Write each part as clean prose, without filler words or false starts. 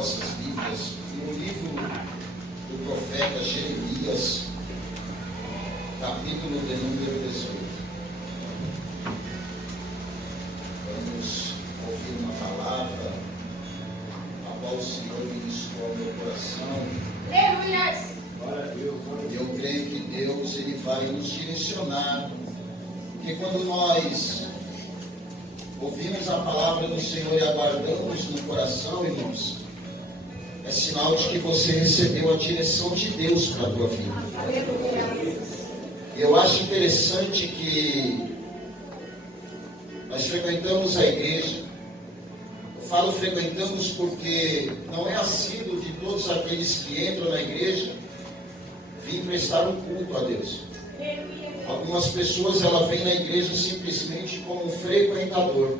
vossas Bíblias no livro do profeta Jeremias, capítulo de número 18. Vamos ouvir uma palavra a qual o Senhor ministrou ao meu coração. E eu creio que Deus ele vai nos direcionar, porque quando nós ouvimos a palavra do Senhor e aguardamos no coração, irmãos, é sinal de que você recebeu a direção de Deus para a tua vida. Eu acho interessante que nós frequentamos a igreja. Eu falo frequentamos porque não é assíduo de todos aqueles que entram na igreja vir prestar um culto a Deus. Algumas pessoas ela vêm na igreja simplesmente como um frequentador.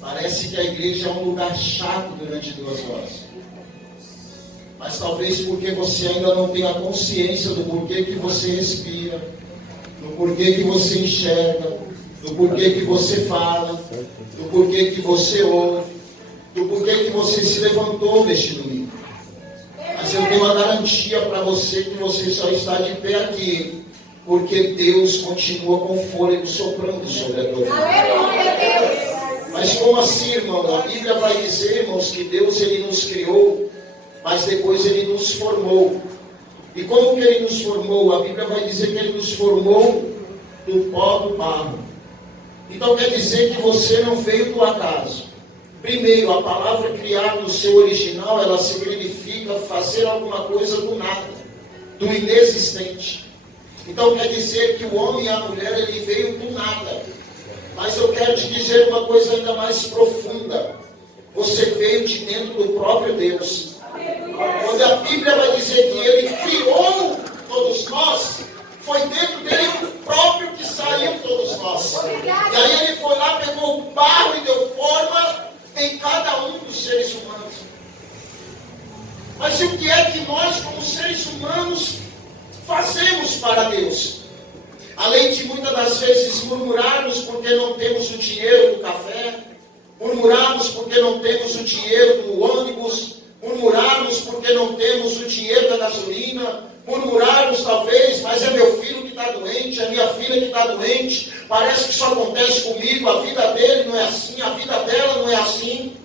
Parece que a igreja é um lugar chato durante 2 horas. Mas talvez porque você ainda não tenha consciência do porquê que você respira, do porquê que você enxerga, do porquê que você fala, do porquê que você ouve, do porquê que você se levantou neste domingo. Mas eu tenho uma garantia para você que você só está de pé aqui porque Deus continua com fôlego soprando sobre a tua vida. Mas como assim, irmão? A Bíblia vai dizer, irmãos, que Deus ele nos criou, mas depois ele nos formou. E como que ele nos formou? A Bíblia vai dizer que ele nos formou do pó do barro. Então quer dizer que você não veio do acaso. Primeiro, a palavra criar no seu original, ela significa fazer alguma coisa do nada, do inexistente. Então quer dizer que o homem e a mulher, ele veio do nada. Mas eu quero te dizer uma coisa ainda mais profunda. Você veio de dentro do próprio Deus. Quando a Bíblia vai dizer que ele criou todos nós, foi dentro dele próprio que saiu todos nós. E aí ele foi lá, pegou o barro e deu forma em cada um dos seres humanos. Mas o que é que nós, como seres humanos, fazemos para Deus? Além de muitas das vezes murmurarmos porque não temos o dinheiro do café, murmurarmos porque não temos o dinheiro do ônibus, murmurarmos porque não temos o dinheiro da gasolina, murmurarmos talvez, mas é meu filho que está doente, é minha filha que está doente, parece que só acontece comigo, a vida dele não é assim, a vida dela não é assim.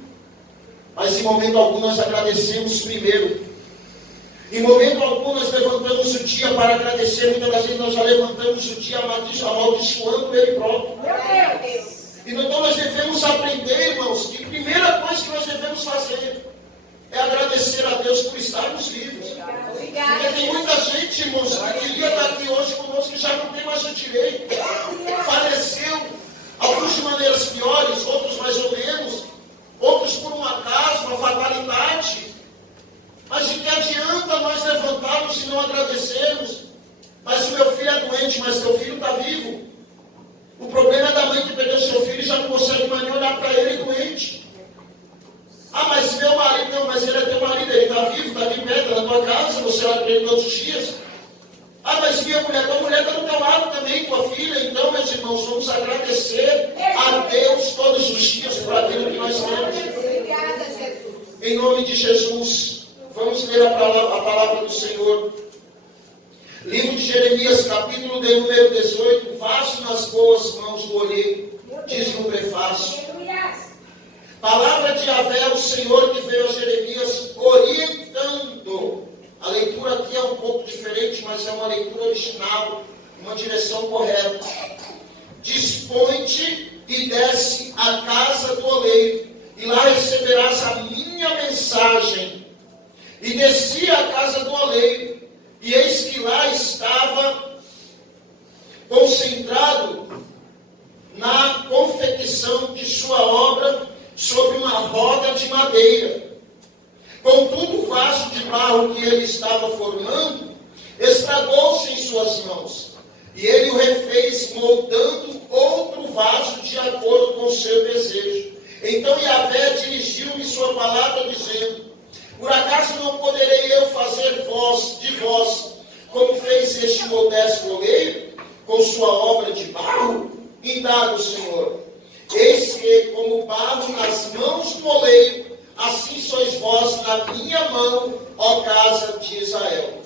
Mas em momento algum nós agradecemos primeiro. Em momento algum nós levantamos o dia para agradecer, muitas das vezes nós já levantamos o dia amaldiçoando ele próprio. Então nós devemos aprender, irmãos, que a primeira coisa que nós devemos fazer é agradecer a Deus por estarmos vivos. Porque tem muita gente, irmãos, que queria estar aqui hoje conosco que já não tem mais o direito. Faleceu, alguns de maneiras piores, outros mais ou menos, outros por um acaso, uma fatalidade. Mas de que adianta nós levantarmos e não agradecermos? Mas o meu filho é doente, mas teu filho está vivo. O problema é da mãe que perdeu seu filho e já não consegue mais nem olhar para ele doente. Ah, mas meu marido, não, mas ele é teu marido, ele está vivo, está de pé, está na tua casa, você olha para ele todos os dias. Ah, mas minha mulher, tua mulher está do teu lado também, tua filha. Então, meus irmãos, vamos agradecer a Deus todos os dias por aquilo que nós temos. Obrigada, Jesus. Em nome de Jesus, vamos ler a palavra do Senhor. Livro de Jeremias, capítulo de número 18, vaso nas boas mãos do olheiro, diz no prefácio. Palavra de Yahvé, o Senhor, que veio a Jeremias orientando. A leitura aqui é um pouco diferente, mas é uma leitura original, uma direção correta. Dispõe-te e desce à casa do oleiro, e lá receberás a minha mensagem. E desci à casa do oleiro, e eis que lá estava concentrado na confecção de sua obra, sobre uma roda de madeira. Contudo, o vaso de barro que ele estava formando estragou-se em suas mãos, e ele o refez moldando outro vaso de acordo com o seu desejo. Então Yahvé dirigiu-me sua palavra, dizendo: por acaso não poderei eu fazer de vós, como fez este modesto oleiro, com sua obra de barro? Indaga o Senhor. Eis que, como barro nas mãos do oleiro, assim sois vós na minha mão, ó casa de Israel.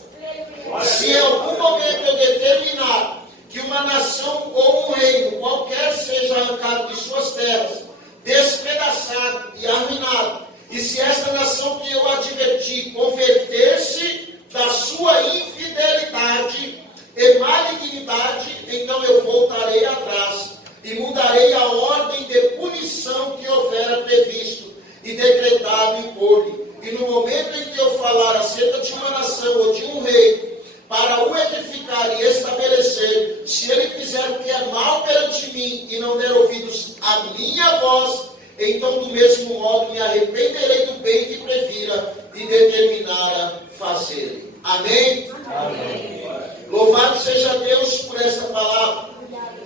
Se em algum momento eu determinar que uma nação ou um reino, qualquer seja arrancado de suas terras, despedaçado e arruinado, e se esta nação que eu adverti converter-se da sua infidelidade e malignidade, então eu voltarei atrás e mudarei a ordem de punição que houvera previsto e decretado em pôr-lhe. E no momento em que eu falar acerca de uma nação ou de um rei, para o edificar e estabelecer, se ele fizer o que é mal perante mim e não der ouvidos à minha voz, então do mesmo modo me arrependerei do bem que previra e determinara fazer. Amém? Amém. Louvado seja Deus por esta palavra.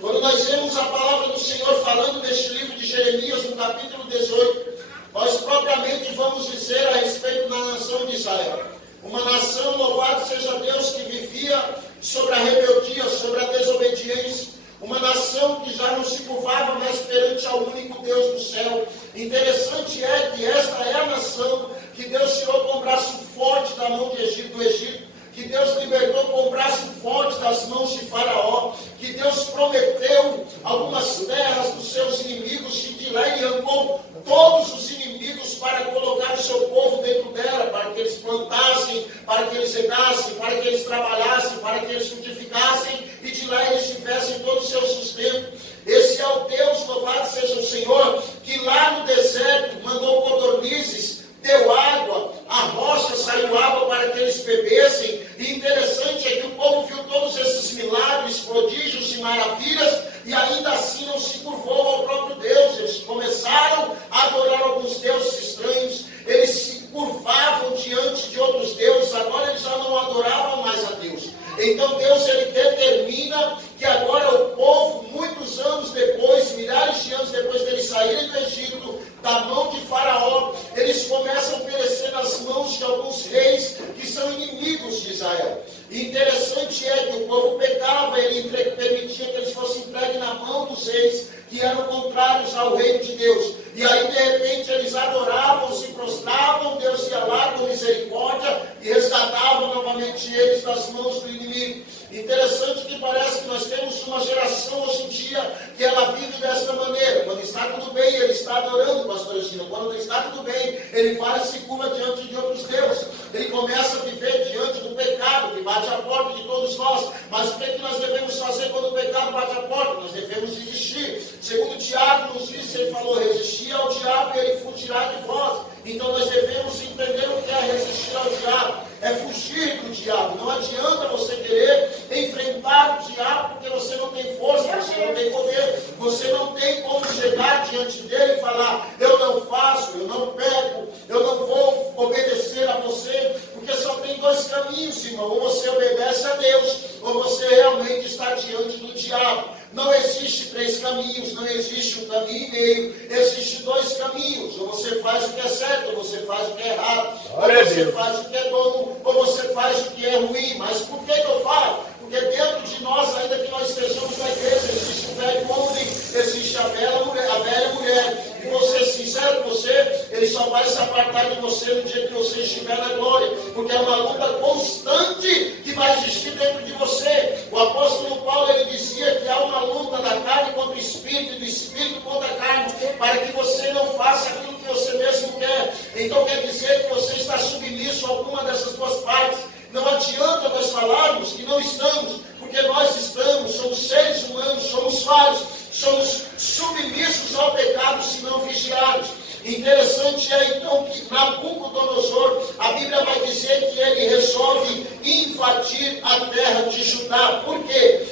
Quando nós vemos a palavra do Senhor falando neste livro de Jeremias, no capítulo 18, nós propriamente vamos dizer a respeito da nação de Israel. Uma nação, louvado seja Deus, que vivia sobre a rebeldia, sobre a desobediência. Uma nação que já não se curvava mais perante ao único Deus do céu. Interessante é que esta é a nação que Deus tirou com o braço forte da mão do Egito, que Deus libertou com o braço forte das mãos de Faraó, que Deus prometeu algumas terras dos seus inimigos, que de lá ele arrancou todos os inimigos para colocar o seu povo dentro dela, para que eles plantassem, para que eles regassem, para que eles trabalhassem, para que eles frutificassem, e de lá eles tivessem todo o seu sustento. Esse é o Deus, louvado seja o Senhor, que lá no deserto mandou codornizes, deu água, a rocha saiu água para que eles bebessem. E interessante é que o povo viu todos esses milagres, prodígios e maravilhas, e ainda assim não se curvou ao próprio Deus. Eles começaram a adorar alguns deuses estranhos, eles se curvavam diante de outros deuses, agora eles já não adoravam mais a Deus. Então Deus, ele determina que agora o povo, muitos anos depois, milhares de anos depois deles saírem do Egito, da mão de Faraó, eles começam a perecer nas mãos de alguns reis que são inimigos de Israel. E interessante é que o povo pecava, ele permitia que eles fossem entregues na mão dos reis que eram contrários ao reino de Deus. E aí, de repente, eles adoravam, se prostravam, Deus ia lá com misericórdia e resgatava novamente eles das mãos do inimigo. Interessante que parece que nós temos uma geração hoje em dia que ela vive desta maneira. Quando está tudo bem, ele está adorando, pastor Gino. Quando não está tudo bem, ele vai e se curva diante de outros deuses. Ele começa a viver diante do pecado que bate a porta de todos nós. Mas o que é que nós devemos fazer quando o pecado bate a porta? Nós devemos resistir. Segundo Tiago nos disse, ele falou, resistir ao diabo e ele fugirá de vós. Então nós devemos entender o que é resistir ao diabo. É fugir do diabo. Não adianta você querer enfrentar o diabo porque você não tem força, você não tem poder. Você não tem como chegar diante dele e falar, eu não faço, eu não peco, eu não vou obedecer a você. Porque só tem dois caminhos, irmão. Ou você obedece a Deus, ou você realmente está diante do diabo. Não existe três caminhos, não existe um caminho e meio, existem dois caminhos. Ou você faz o que é certo, ou você faz o que é errado. Ou você faz o que é bom, ou você faz o que é ruim. Mas por que eu falo? Porque dentro de nós, ainda que nós estejamos na igreja, existe o velho homem, existe a velha mulher. E vou ser sincero com você, ele só vai se apartar de você no dia que você estiver na glória. Porque é uma luta constante que vai existir dentro de você. O apóstolo Paulo, ele dizia que há uma luta da carne contra o espírito e do espírito contra a carne, para que você não faça aquilo que você mesmo quer. Então quer dizer que você está submisso a alguma dessas duas partes. Não adianta nós falarmos que não estamos, porque nós estamos, somos seres humanos, somos falhos, somos submissos ao pecado se não vigiados. Interessante é então que Nabucodonosor, a Bíblia vai dizer que ele resolve invadir a terra de Judá. Por quê?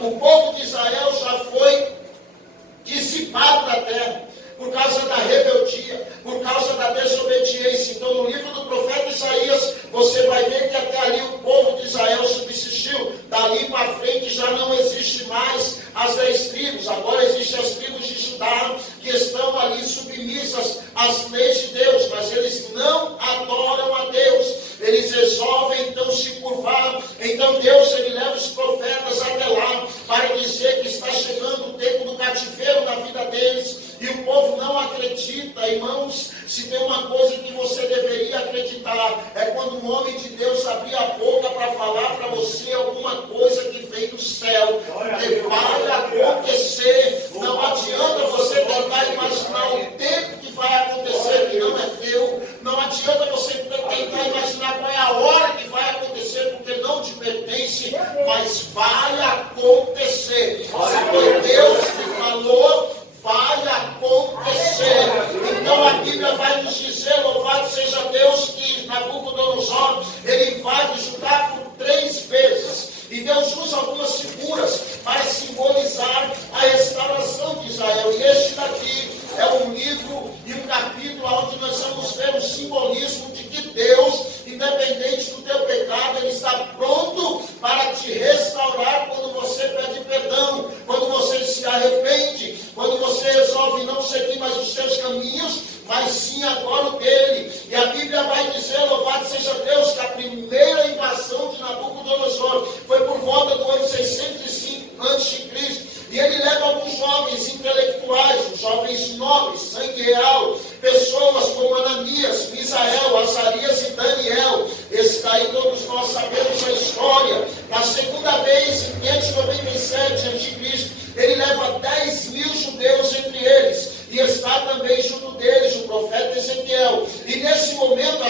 O povo de Israel já foi dissipado da terra por causa da rebeldia, por causa da desobediência. Então, no livro do profeta Isaías, você vai ver que até ali o povo de Israel subsistiu. Dali para frente já não existe mais as 10 tribos. Agora existem as tribos de Judá que estão ali submissas às leis de Deus, mas eles não adoram a Deus. Eles resolvem então se curvar. Então Deus, ele leva os profetas até lá para dizer que está chegando o tempo do cativeiro na vida deles. E o povo não acredita, irmãos. Se tem uma coisa coisa que você deveria acreditar é quando um homem de Deus abrir a boca para falar para você alguma coisa que vem do céu, que vai acontecer. Não adianta você tentar imaginar o tempo que vai acontecer, que não é teu. Não adianta você tentar imaginar qual é a hora que vai acontecer, porque não te pertence, mas vai acontecer. Se foi Deus que falou, vai acontecer. Então a Bíblia vai nos dizer, louvado seja Deus, que Nabucodonosor, ele vai julgar por 3 vezes. E Deus usa algumas figuras para simbolizar a restauração de Israel. E este daqui é um livro e um capítulo onde nós vamos ver o simbolismo de que Deus, independente do teu pecado, Ele está pronto para te restaurar quando você pede perdão, quando você se arrepende, quando você resolve não seguir mais os seus caminhos, mas sim agora o dele. E a Bíblia vai dizer, louvado seja Deus, que a primeira invasão de Nabucodonosor foi por volta do ano 605 a.C. E ele leva alguns jovens intelectuais, jovens nobres, sangue real, pessoas como Ananias, Misael, Azarias e Daniel. Esse daí todos nós sabemos a história. Na segunda vez, em 597 a.C., ele leva 10.000 judeus entre eles. E está também junto deles o profeta Ezequiel. E nesse momento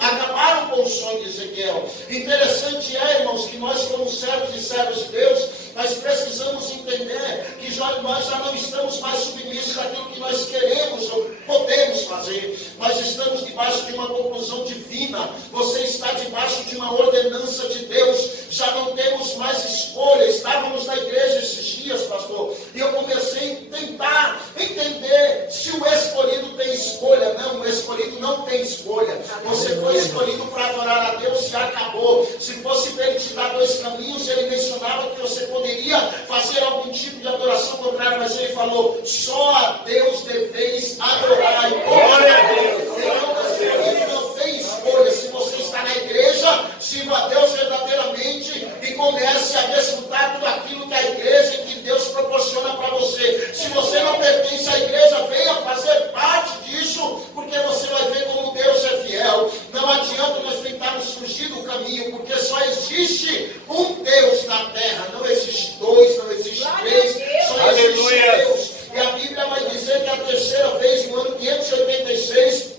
acabaram com o sonho de Ezequiel. Interessante é, irmãos, que nós como servos e servas de Deus, nós precisamos entender que nós já não estamos mais submissos àquilo que nós queremos ou podemos fazer. Nós estamos debaixo de uma conclusão divina. Você está debaixo de uma ordenança de Deus. Já não temos mais escolha. Estávamos na igreja esses dias, pastor, e eu comecei a tentar entender se o escolhido tem escolha. Não, o escolhido não tem escolha. Você foi escolhido para adorar a Deus e acabou. Se fosse para ele te dar 2 caminhos, ele mencionava que você poderia fazer algum tipo de adoração contrária, mas ele falou, só a Deus deveis adorar. Glória a Deus. Então o escolhido não tem escolha. Se você está na igreja, sirva a Deus verdadeiramente e comece a desfrutar tudo aquilo que a igreja e que Deus proporciona para você. Se você não pertence à igreja, venha fazer parte disso, porque você vai ver como Deus é fiel. Não adianta nós tentarmos fugir do caminho, porque só existe um Deus na terra. Não existe 2, não existe 3, só existe Deus. E a Bíblia vai dizer que a terceira vez, no ano 586,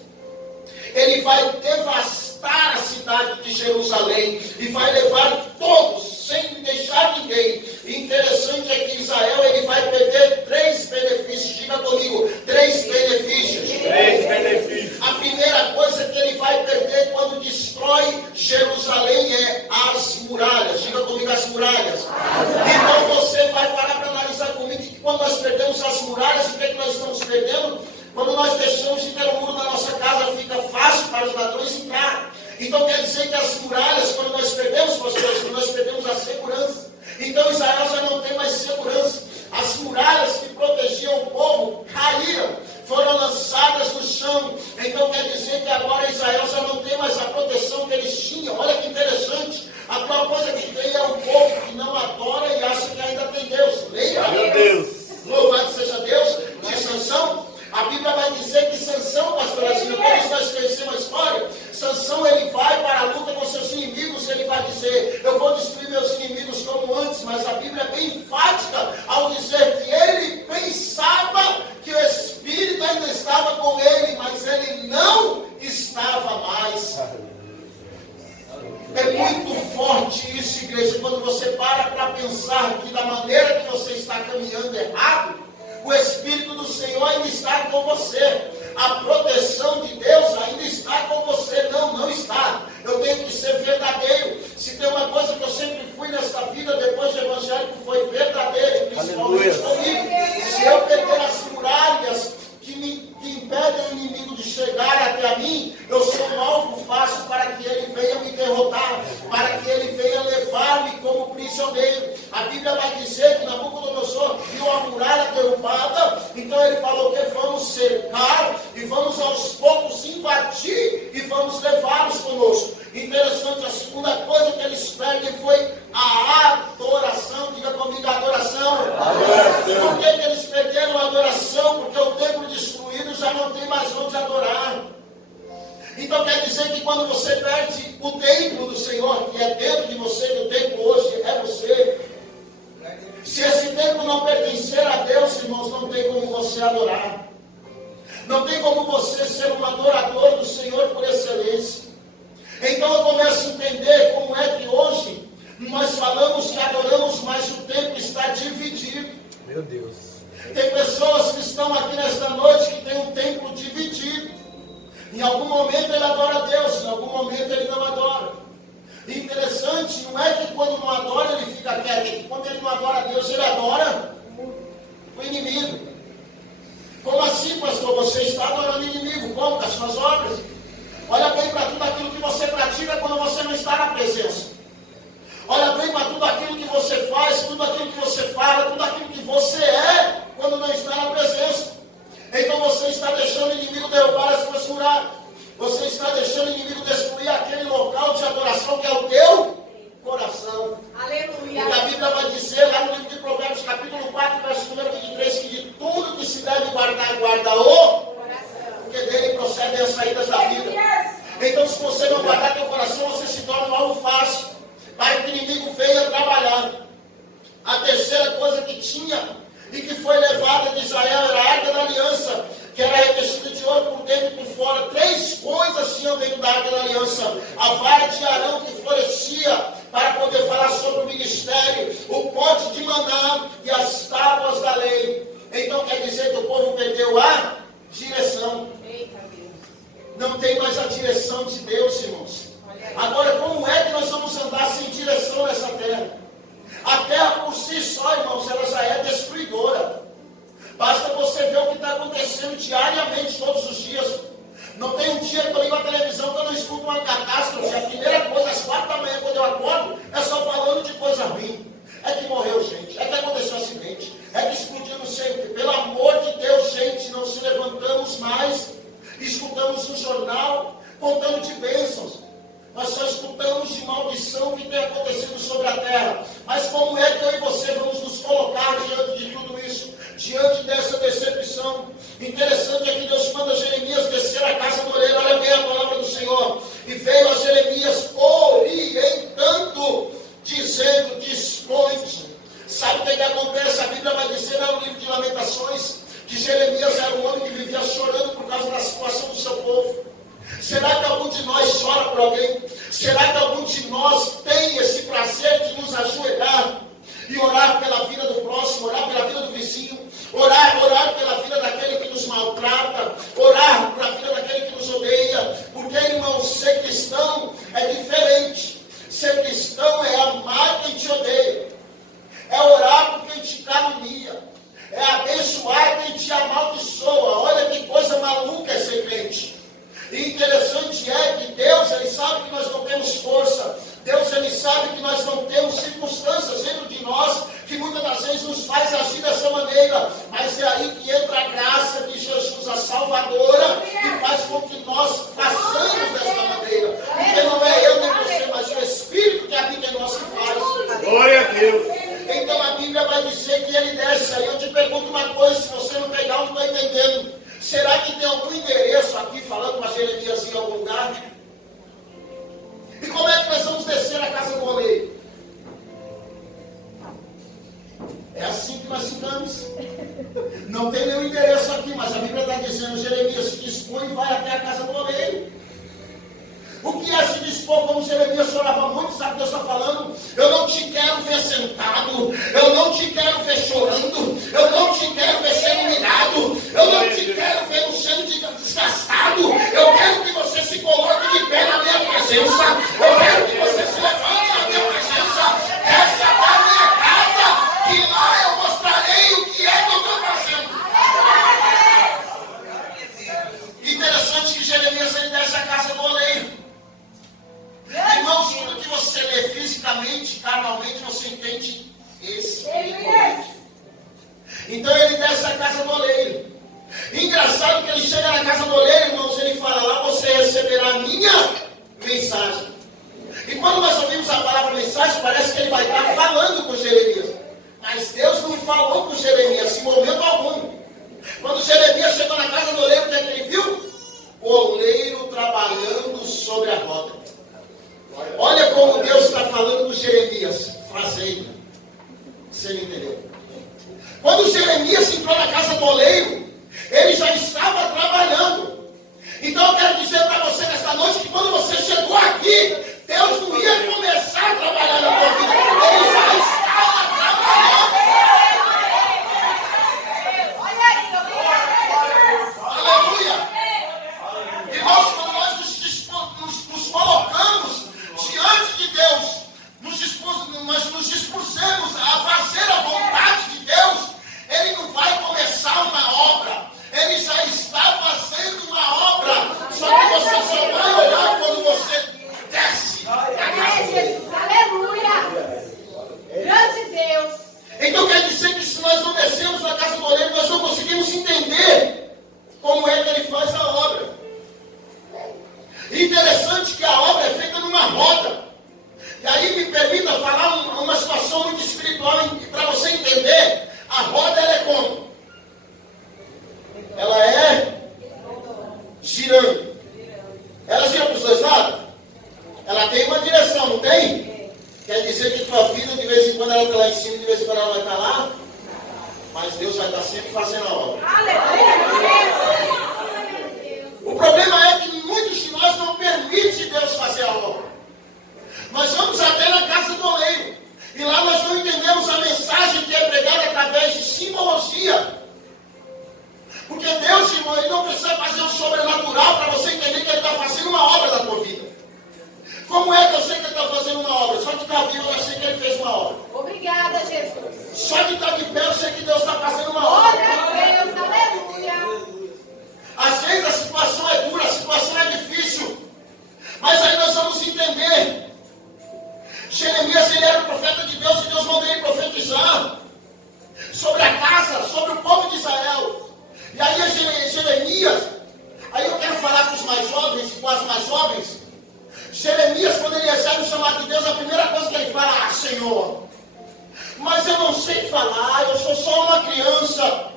ele vai devastar a cidade de Jerusalém e vai levar todos, sem deixar ninguém. Interessante é que Israel ele vai perder 3 benefícios. Diga comigo, 3 benefícios. 3 benefícios. A primeira coisa que ele vai perder quando destrói Jerusalém é as muralhas. Diga comigo, as muralhas. Então você vai parar para analisar comigo que quando nós perdemos as muralhas, o que é que nós estamos perdendo? Quando nós deixamos de ter o muro na nossa casa, fica fácil para os ladrões entrar. Então quer dizer que as muralhas, quando nós perdemos, pastores, quando nós perdemos a segurança. Então Israel já não tem mais segurança. As muralhas que protegiam o povo caíram, foram lançadas no chão. Então quer dizer que agora Israel já não tem mais a proteção que eles tinham. Olha que interessante. A pior coisa que tem é um povo que não adora e acha que ainda tem Deus. Leia. Meu Deus. Louvado seja Deus. De Sansão. A Bíblia vai dizer que Sansão, pastor, assim, todos nós conhecemos a história. Sansão, ele vai para a luta com seus inimigos, ele vai dizer, eu vou destruir meus inimigos como antes, mas a Bíblia é bem enfática ao dizer que ele pensava que o Espírito ainda estava com ele, mas ele não estava mais. É muito forte isso, igreja, quando você para pensar que da maneira que você está caminhando errado, o Espírito do Senhor ainda está com você. A proteção de Deus ainda está com você. Não, não está. Eu tenho que ser verdadeiro. Se tem uma coisa que eu sempre fui nesta vida, depois do evangélico, foi verdadeiro, principalmente comigo. Se eu perder as muralhas que impedem o inimigo de chegar até a mim, eu sou um alvo fácil para que ele venha me derrotar, para que ele venha levar-me como prisioneiro. A Bíblia vai dizer que Nabucodonosor viu a muralha derrubada, então ele falou que vamos cercar e vamos aos poucos invadir e vamos levá-los conosco. Interessante, a segunda coisa que eles perdem foi a adoração. Diga comigo, a adoração. Por que eles perderam a adoração? Porque o templo destruído já não tem mais onde adorar. Então quer dizer que quando você perde o templo do Senhor, que é dentro de você, que o templo hoje é você, se esse templo não pertencer a Deus, irmãos, não tem como você adorar. Não tem como você ser um adorador do Senhor por excelência. Então eu começo a entender como é que hoje nós falamos que adoramos, mas o templo está dividido. Meu Deus. Tem pessoas que estão aqui nesta noite que tem um templo dividido. Em algum momento ele adora a Deus, em algum momento ele não adora. Interessante, não é que quando não adora ele fica quieto, é que quando ele não adora a Deus, ele adora o inimigo. Como assim, pastor? Você está adorando o inimigo? Como? Com as suas obras? Olha bem para tudo aquilo que você pratica quando você não está na presença. Olha bem para tudo aquilo que você faz, tudo aquilo que você fala, tudo aquilo que você é quando não está na presença. Então você está deixando o inimigo derrubar as suas muralhas. Você está deixando o inimigo destruir aquele local de adoração que é o teu coração. Aleluia. Porque a Bíblia vai dizer lá no livro de Provérbios, capítulo 4, verso número 23, que de tudo que se deve guardar, guarda o coração. Porque dele procedem as saídas da vida. Então se você não guardar teu coração, você se torna um alvo fácil para que o inimigo venha trabalhar. A terceira coisa que tinha e que foi levada de Israel era a Arca da Aliança, que era revestida de ouro por dentro e por fora. Três coisas tinham dentro da Arca da Aliança: a vara de Arão que florescia para poder falar sobre o ministério, o pote de maná e as tábuas da lei. Então quer dizer que o povo perdeu a direção. Não tem mais a direção de Deus, irmãos. Agora, como é que nós vamos andar sem direção nessa terra? A terra por si só, irmãos, ela já é destruidora. Basta você ver o que está acontecendo diariamente, todos os dias. Não tem um dia que eu ligo a televisão que eu não escuto uma catástrofe. A primeira coisa, às 4 da manhã, quando eu acordo, é só falando de coisa ruim. É que morreu gente, é que aconteceu um acidente, é que explodiu não sei o que. Pelo amor de Deus, gente, não se levantamos mais. Escutamos um jornal contando de bênçãos. Nós só escutamos de maldição que tem acontecido sobre a terra. Mas como é que eu e você vamos nos colocar diante de tudo isso? Diante dessa decepção? Interessante é que Deus manda Jeremias descer a casa do oleiro. Olha bem a palavra do Senhor. E veio a Jeremias orientando, dizendo: dispõe-te. Sabe o que acontece? A Bíblia vai dizer lá no livro de Lamentações que Jeremias era um homem que vivia chorando por causa da situação do seu povo. Será que algum de nós chora por alguém? Será que algum de nós tem esse prazer de nos ajoelhar e orar pela vida do próximo, orar pela vida do vizinho, orar pela vida daquele que nos maltrata, orar pela vida daquele que nos odeia? Porque, irmão, ser cristão é diferente. Ser cristão é amar quem te odeia, é orar por quem te calunia, é abençoar quem te amaldiçoa. Olha que coisa maluca é ser crente. E interessante é que Deus, Ele sabe que nós não temos força. Deus, Ele sabe que nós não temos circunstâncias dentro de nós que muitas das vezes nos faz agir dessa maneira. Mas é aí que entra a graça de Jesus, a salvadora, que faz com que nós façamos dessa maneira. Porque não é eu nem você, mas o Espírito que habita em nós que faz. Glória a Deus. Então a Bíblia vai dizer que Ele desce. Aí eu te pergunto uma coisa, se você não pegar, eu não estou entendendo. Será que tem algum endereço aqui falando para Jeremias ir em algum lugar? E como é que nós vamos descer a casa do oleiro? É assim que nós ficamos. Não tem nenhum endereço aqui, mas a Bíblia está dizendo: Jeremias se dispõe e vai até a casa do oleiro. O que é se dispor? Como Jeremias chorava muito, sabe o que Deus está falando? Eu não te quero ver sentado, eu não te quero ver chorando, eu não te quero ver sendo humilhado, eu não te quero ver no sendo desgastado. Eu quero que você se coloque de pé na minha presença, eu quero que você se levante na minha presença. Essa é a minha casa, e lá eu mostrarei o que é que eu estou fazendo. Interessante que Jeremias ele desce a casa do oleiro. Irmãos, tudo que você lê fisicamente, carnalmente, você entende espiritualmente. Então ele desce a casa do oleiro. Engraçado que ele chega na casa do oleiro, irmãos, ele fala: lá você receberá a minha mensagem. E quando nós ouvimos a palavra mensagem, parece que ele vai estar falando com Jeremias. Mas Deus não falou com Jeremias em momento algum. Quando Jeremias chegou na casa do oleiro, o que é que ele viu? O oleiro trabalhando Jeremias? Fazenda. Você me entendeu? Quando Jeremias entrou na casa do oleiro, ele já estava trabalhando. Então eu quero dizer para você nessa noite que quando você chegou aqui, Deus não ia começar a trabalhar na tua vida. Ele já estava trabalhando. Aleluia. Irmãos, quando nós nos colocamos diante de Deus, nós nos dispusemos a fazer a vontade de Deus, Ele não vai começar uma obra. Ele já está fazendo uma obra. Só que você só vai olhar quando você desce. Aleluia! Grande Deus! Então quer dizer que se nós não descemos na casa do oleiro, nós não conseguimos entender como é que ele faz a obra. Interessante que a obra é feita numa roda. E aí me permita falar uma situação muito espiritual para você entender. A roda ela é como? Ela é girando. Ela gira para os dois lados? Ela tem uma direção, não tem? Quer dizer que tua vida de vez em quando ela está lá em cima, de vez em quando ela vai estar lá? Mas Deus vai estar sempre fazendo a obra. O problema é que muitos de nós não permitem Deus fazer a obra. Nós vamos até na casa do oleiro. E lá nós não entendemos a mensagem que é pregada através de simbologia. Porque Deus, irmão, Ele não precisa fazer o sobrenatural para você entender que Ele está fazendo uma obra na tua vida. Como é que eu sei que Ele está fazendo uma obra? Só de estar vivo eu sei que Ele fez uma obra. Obrigada, Jesus. Só de estar de pé eu sei que Deus está fazendo uma obra. Glória a Deus, aleluia. Às vezes a situação é dura, a situação é difícil. Mas aí nós vamos entender. Jeremias, ele era o profeta de Deus, e Deus mandou ele profetizar sobre a casa, sobre o povo de Israel. E aí Jeremias, aí eu quero falar com os mais jovens e com as mais jovens. Jeremias, quando ele recebe o chamado de Deus, a primeira coisa que ele fala: ah, Senhor, mas eu não sei falar, eu sou só uma criança.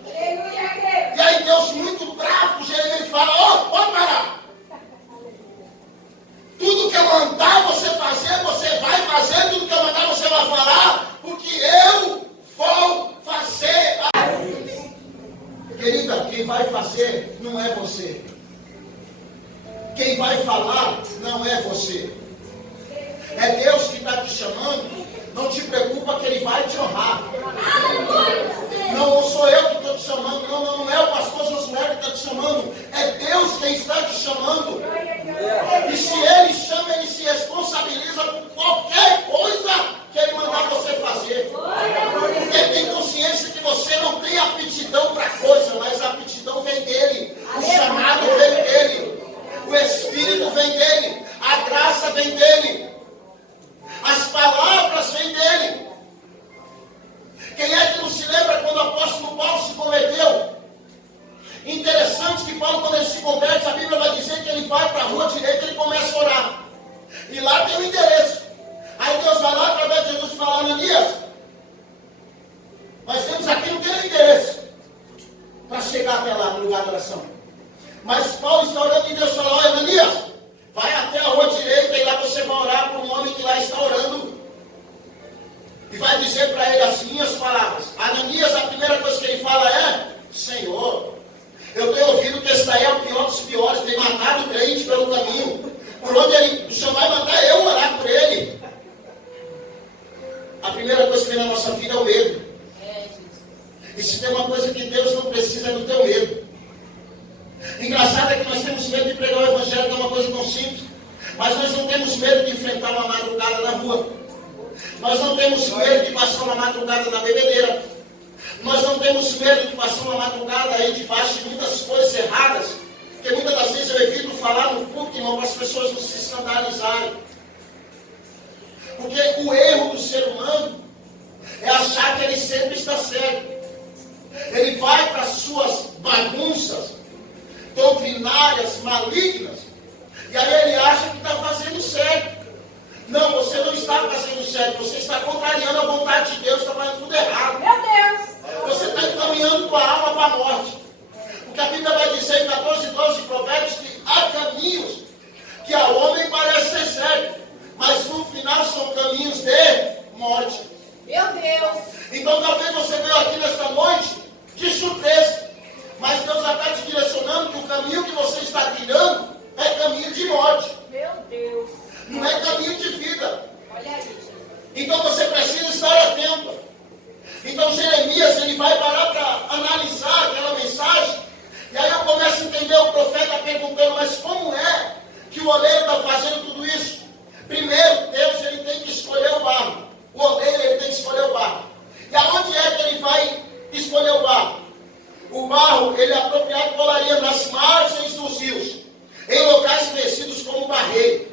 E aí Deus, muito bravo com Jeremias, ele fala: ó, pode parar. Tudo que eu mandar você fazer, você vai fazer. Tudo que eu mandar você vai falar, porque eu vou fazer. Querida, quem vai fazer não é você. Quem vai falar não é você. É Deus que está te chamando. Não te preocupa que Ele vai te honrar. Não sou eu que estou te chamando. Não é o pastor Josué que está te chamando. É Deus quem está te chamando. E se Ele chama, Ele se responsabiliza por qualquer coisa que Ele mandar você fazer. Porque tem consciência que você não tem aptidão para coisa, mas a aptidão vem dEle. O chamado vem dEle. O Espírito vem dEle. A graça vem dEle. As palavras vêm dEle. Quem é que não se lembra quando o apóstolo Paulo se converteu? Interessante que Paulo, quando ele se converte, a Bíblia vai dizer que ele vai para a rua direita e ele começa a orar. E lá tem o endereço. Aí Deus vai lá através de Jesus e fala: Ananias, nós temos aqui, não tem o endereço para chegar até lá no lugar da oração. Mas Paulo está orando e Deus fala: olha, Ananias, vai até a rua direita e lá você vai orar para um homem que lá está orando. E vai dizer para ele as minhas palavras. Ananias, a primeira coisa que ele fala é: Senhor, eu tenho ouvido que esse daí é o pior dos piores, tem matado o crente pelo caminho. Por onde o Senhor vai mandar eu orar por ele? A primeira coisa que vem na nossa vida é o medo. E se tem uma coisa que Deus não precisa é do teu medo. Engraçado é que nós temos medo de pregar o Evangelho, que é uma coisa tão simples. Mas nós não temos medo de enfrentar uma madrugada na rua. Nós não temos medo de passar uma madrugada na bebedeira. Nós não temos medo de passar uma madrugada aí debaixo de muitas coisas erradas. Porque muitas das vezes eu evito falar no culto, irmão, para as pessoas não se escandalizarem. Porque o erro do ser humano é achar que ele sempre está certo. Ele vai para as suas bagunças doutrinárias, malignas, e aí ele acha que está fazendo certo. Não, você não está fazendo certo, você está contrariando a vontade de Deus, está fazendo tudo errado. Meu Deus! Você está encaminhando tua alma para a morte. Porque a Bíblia vai dizer em 14:12 de Provérbios que há caminhos que ao homem parece ser certo, mas no final são caminhos de o oleiro está fazendo tudo isso? Primeiro, Deus ele tem que escolher o barro. O oleiro ele tem que escolher o barro. E aonde é que ele vai escolher o barro? O barro ele é apropriado colaria nas margens dos rios, em locais conhecidos como barreiro.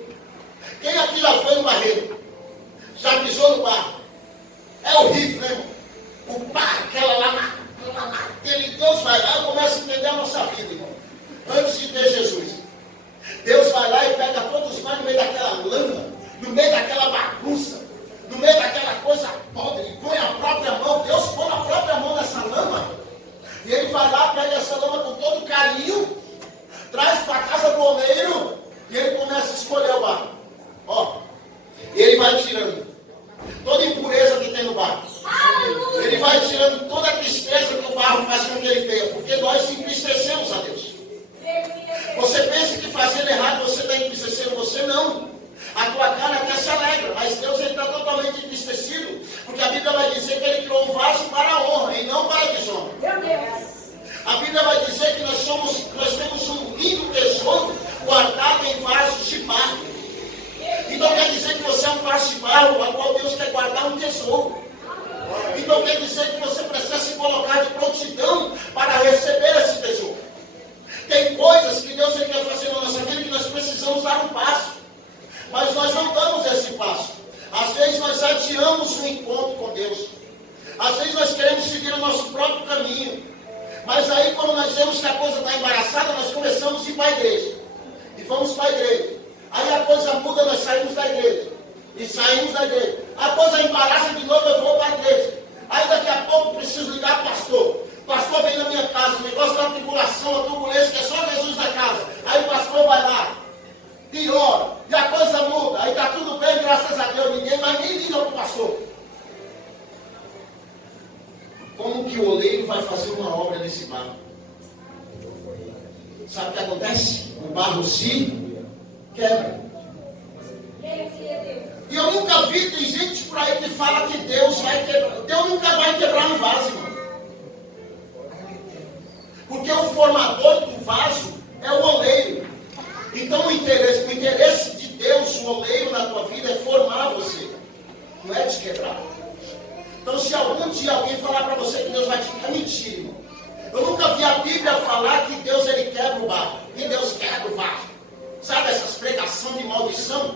Quem aqui já foi no barreiro? Já pisou no barro? É horrível, né, irmão? O barro, aquela lá, aquele Deus vai lá e começa a entender a nossa vida, irmão. Antes de ter Jesus. Deus vai lá e pega todos nós no meio daquela lama, no meio daquela bagunça, no meio daquela coisa podre, e põe a própria mão. Deus põe a própria mão nessa lama. E ele vai lá, pega essa lama com todo carinho, traz para a casa do oleiro, e ele começa a escolher o barro. Ó, e ele vai tirando toda impureza que tem no barro. Ele vai tirando toda a tristeza que o barro faz com que ele tenha, porque nós entristecemos a Deus. Você pensa que fazendo errado você está entristecendo, você não. A tua carne até se alegra, mas Deus está totalmente entristecido, porque a Bíblia vai dizer que ele criou um vaso para a honra e não para a desonra. A Bíblia vai dizer que nós temos um lindo tesouro guardado em vasos de barro. Então quer dizer que você é um vaso de barro, a qual Deus quer guardar um tesouro. Então quer dizer que você precisa se colocar de prontidão para receber esse tesouro. Tem coisas que Deus quer fazer na nossa vida que nós precisamos dar um passo. Mas nós não damos esse passo. Às vezes nós adiamos o encontro com Deus. Às vezes nós queremos seguir o nosso próprio caminho. Mas aí quando nós vemos que a coisa está embaraçada, nós começamos a ir para a igreja. E vamos para a igreja. Aí a coisa muda, nós saímos da igreja. E saímos da igreja. A coisa embaraça de novo, eu vou para a igreja. Aí daqui a pouco preciso ligar para o pastor. O pastor vem na minha casa, o negócio da tribulação, a turbulência, que é só Jesus na casa. Aí o pastor vai lá e ora. E a coisa muda. Aí está tudo bem, graças a Deus. Ninguém mais nem liga para o pastor. Como que o oleiro vai fazer uma obra nesse barro? Sabe o que acontece? O barro se quebra. E eu nunca vi, tem gente por aí que fala que Deus vai quebrar. Deus nunca vai quebrar um vaso, irmão. Porque o formador do vaso é o oleiro. Então o interesse de Deus, o oleiro na tua vida, é formar você. Não é te quebrar. Então se algum dia alguém falar para você que Deus vai te quebrar, é mentira, irmão. Eu nunca vi a Bíblia falar que Deus ele quebra o barro. Que Deus quebra o vaso. Sabe essas pregações de maldição?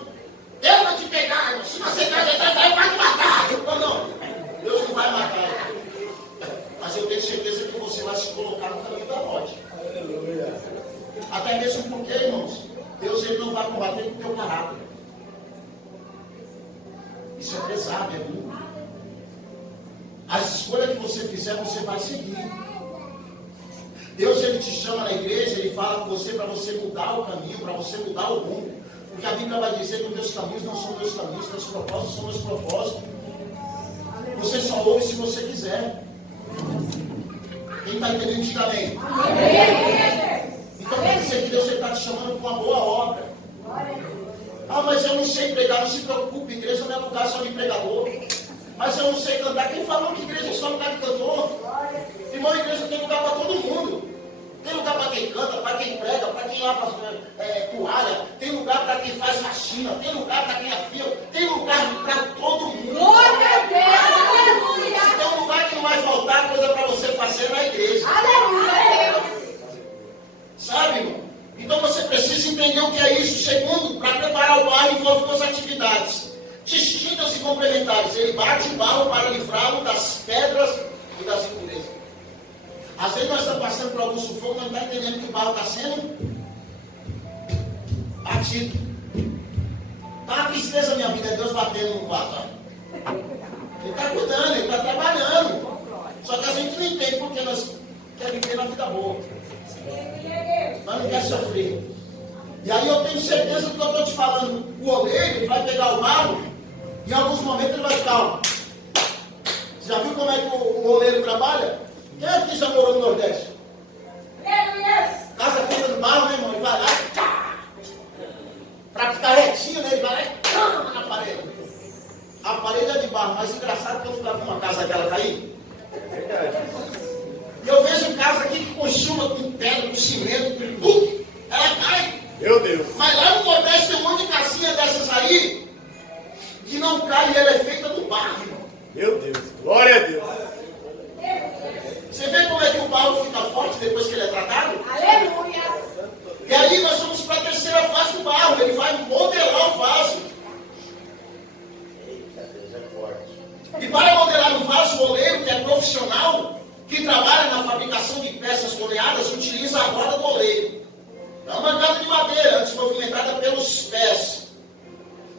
Deus vai te pegar, irmão. Se você acreditar, Deus vai te matar. Não, Deus não vai matar. Mas eu tenho certeza que você vai se colocar no caminho da morte. Aleluia. Até mesmo porque, irmãos, Deus ele não vai combater com o teu caráter. Isso é pesado, é duro. As escolhas que você fizer, você vai seguir. Deus ele te chama na igreja, ele fala com você para você mudar o caminho, para você mudar o rumo. Porque a Bíblia vai dizer que os meus caminhos não são meus caminhos, meus propósitos são meus propósitos. Você só ouve se você quiser. Quem está entendendo, diga amém. Então quer dizer que Deus está te chamando para uma boa obra. Ah, mas eu não sei pregar, não se preocupe, igreja não é lugar só de pregador. Mas eu não sei cantar. Quem falou que igreja é só lugar de cantor? Irmão, a igreja tem lugar para todo mundo. Tem lugar para quem canta, para quem prega, para quem lava toalha. Tem lugar para quem faz faxina. Tem lugar para quem afia. Tem lugar para todo mundo. Glória a Deus, aleluia. Se tem um lugar que não vai faltar coisa para você fazer na igreja. Aleluia, Deus. Sabe, irmão? Então você precisa entender o que é isso. Segundo, para preparar o barro envolve duas atividades distintas e complementares. Ele bate o barro para livrá-lo das pedras e das impurezas. Às vezes nós estamos passando por algum sufoco, não está entendendo que o barro está sendo batido. Está uma tristeza minha vida, é Deus batendo no vaso. Ele está cuidando, ele está trabalhando. Só que a gente não entende porque nós queremos viver na vida boa. Mas não quer sofrer. E aí eu tenho certeza do que eu estou te falando. O oleiro ele vai pegar o barro e em alguns momentos ele vai ficar. Ó. Você já viu como é que o oleiro trabalha? Quem aqui já morou no Nordeste? Casa feita no barro, meu irmão, ele vai lá para ficar retinho, né? Ele vai lá e na parede. A parede é de barro, mas engraçado que eu nunca vi uma casa daquela cair. E eu vejo casa aqui que com chuva, com pedra, com cimento, com tudo, ela cai. Meu Deus. Mas lá no Nordeste tem um monte de casinha dessas aí, que não cai e ela é feita do barro, irmão. Meu Deus. Glória a Deus. Você vê como é que o barro fica forte depois que ele é tratado? Aleluia. E aí nós vamos para a terceira fase do barro. Ele vai modelar o vaso. E para modelar um vaso, o oleiro, que é profissional, que trabalha na fabricação de peças toleadas, utiliza a roda do oleiro. É uma cana de madeira, antes movimentada pelos pés.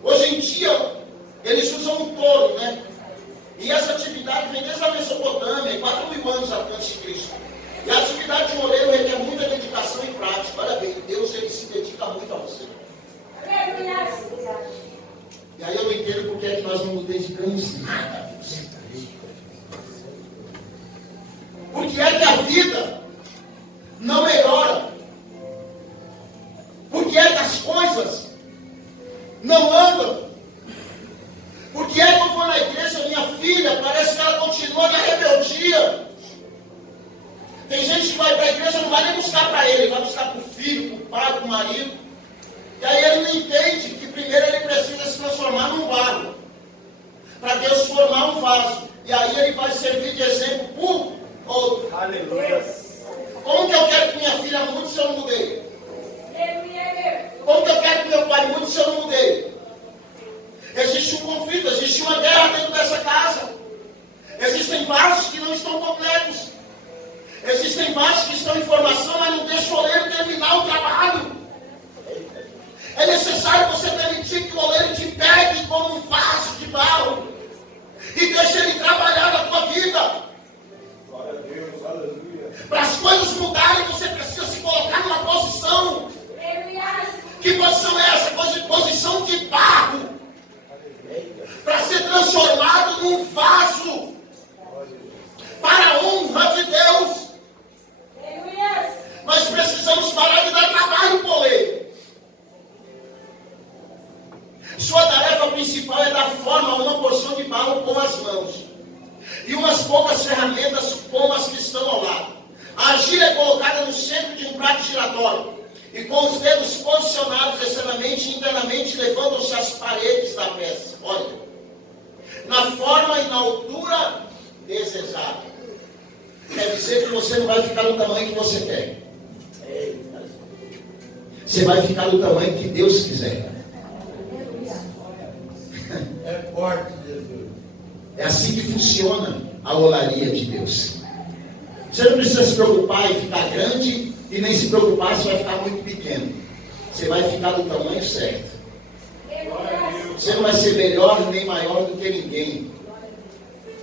Hoje em dia, eles usam um touro, né? E essa atividade vem desde a Mesopotâmia, 4.000 anos antes de Cristo. E a atividade de um oleiro requer muita dedicação e prática. Olha bem, Deus ele se dedica muito a você. E aí eu não entendo porque é que nós não nos dedicamos nada a Deus. Por que é que a vida não melhora? Por que é que as coisas não andam? Por que é que eu vou na igreja, minha filha, parece que ela continua na rebeldia? Tem gente que vai para a igreja, não vai nem buscar para ele vai buscar para o filho, para o pai, para o marido. E aí ele não entende que primeiro ele precisa se transformar num barro, para Deus formar um vaso. E aí ele vai servir de exemplo para o outro. Aleluia. Como que eu quero que minha filha mude se eu não mudei? Como que eu quero que meu pai mude se eu não mudei? Existe um conflito, existe uma guerra dentro dessa casa. Existem vasos que não estão completos. Existem vasos que estão em formação, mas não deixam o oleiro terminar o trabalho. É necessário você permitir que o oleiro te pegue como um vaso de barro e deixe ele trabalhar na tua vida. Glória a Deus. Aleluia. Para as coisas mudarem, você precisa se colocar numa posição. Que posição é essa? Posição de barro. Para ser transformado num vaso para a honra de Deus. Nós precisamos parar de dar trabalho para o oleiro. Sua tarefa principal é dar forma a uma porção de barro com as mãos e umas poucas ferramentas como as que estão ao lado. A argila é colocada no centro de um prato giratório e com os dedos posicionados externamente e internamente levantam-se as paredes da peça. Olha, na forma e na altura desejada. Quer dizer que você não vai ficar no tamanho que você quer. Você vai ficar do tamanho que Deus quiser. É forte, Jesus. É assim que funciona a olaria de Deus. Você não precisa se preocupar em ficar grande e nem se preocupar se vai ficar muito pequeno. Você vai ficar do tamanho certo. Você não vai ser melhor nem maior do que ninguém.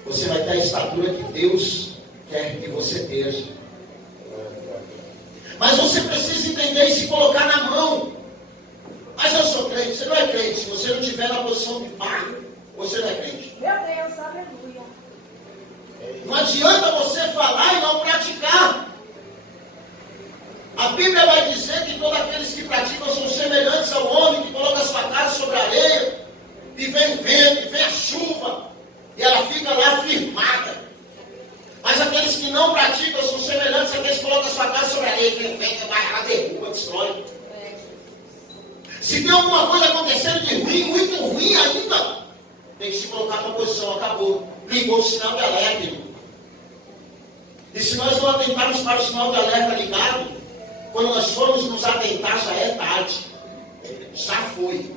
Você vai ter a estatura que Deus quer que você esteja. Mas você precisa entender e se colocar na mão. Mas eu sou crente. Você não é crente. Se você não estiver na posição de barro, você não é crente. Meu Deus, aleluia. Não adianta você falar e não praticar. A Bíblia vai dizer que todos aqueles que praticam são semelhantes ao homem que coloca a sua casa sobre a areia, e vem o vento, e vem a chuva, e ela fica lá firmada. Mas aqueles que não praticam são semelhantes àqueles que colocam a sua casa sobre a areia, e vem o vento, ela derruba, destrói. Se tem alguma coisa acontecendo de ruim, muito ruim ainda, tem que se colocar numa posição, acabou. Ligou o sinal de alerta, irmão. E se nós não atentarmos para o sinal de alerta ligado, quando nós formos nos atentar, já é tarde. Já foi.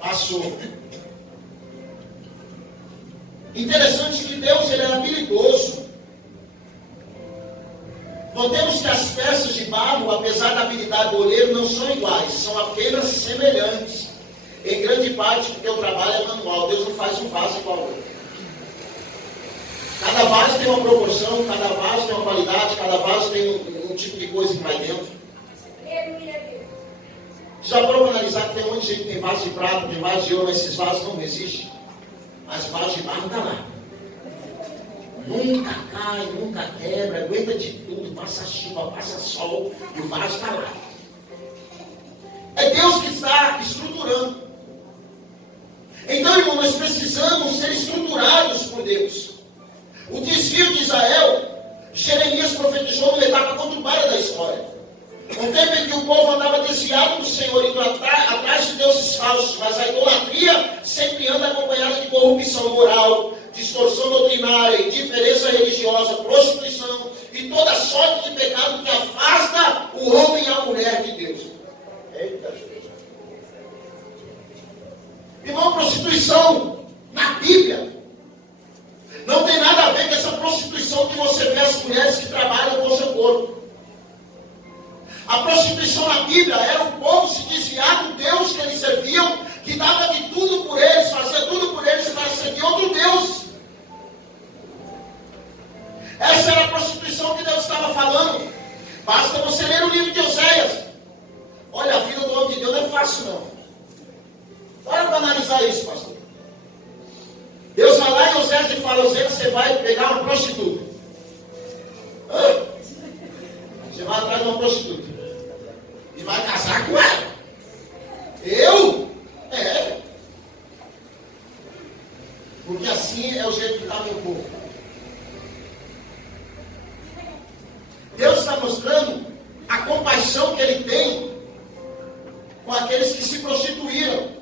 Passou. Interessante que Deus ele é habilidoso. Notemos que as peças de barro, apesar da habilidade do oleiro, não são iguais, são apenas semelhantes. Em grande parte, porque o trabalho é manual. Deus não faz um vaso igual ao outro. Cada vaso tem uma proporção, cada vaso tem uma qualidade, cada vaso tem um tipo de coisa que vai dentro. Já parou para analisar que tem um monte de gente que tem vaso de prata, tem vaso de ouro, mas esses vasos não resistem. As vasos de barro estão lá. Nunca cai, nunca quebra, aguenta de tudo, passa chuva, passa sol, e o vaso está lá. É Deus que está estruturando. Então, irmão, nós precisamos ser estruturados por Deus. O desvio de Israel, Jeremias profetizou numa etapa conturbada da história. Um tempo em que o povo andava desviado do Senhor, indo atrás de deuses falsos, mas a idolatria sempre anda acompanhada de corrupção moral, distorção doutrinária, indiferença religiosa, prostituição e toda sorte de pecado que afasta o homem e a mulher de Deus. Eita, Jesus. Irmão, prostituição na Bíblia não tem nada a ver com essa prostituição que você vê as mulheres que trabalham com o seu corpo. A prostituição na Bíblia era o povo se desviar do Deus que eles serviam, que dava de tudo por eles, fazia tudo por eles para servir outro Deus. Essa era a prostituição que Deus estava falando. Basta você ler o livro de Oséias. Olha, a vida do homem de Deus não é fácil não. Para analisar isso, pastor. Deus vai lá em Oséias e fala: Oséias, você vai pegar uma prostituta. Você vai atrás de uma prostituta e vai casar com ela. Eu? É. Porque assim é o jeito que está meu povo. Deus está mostrando a compaixão que Ele tem com aqueles que se prostituíram,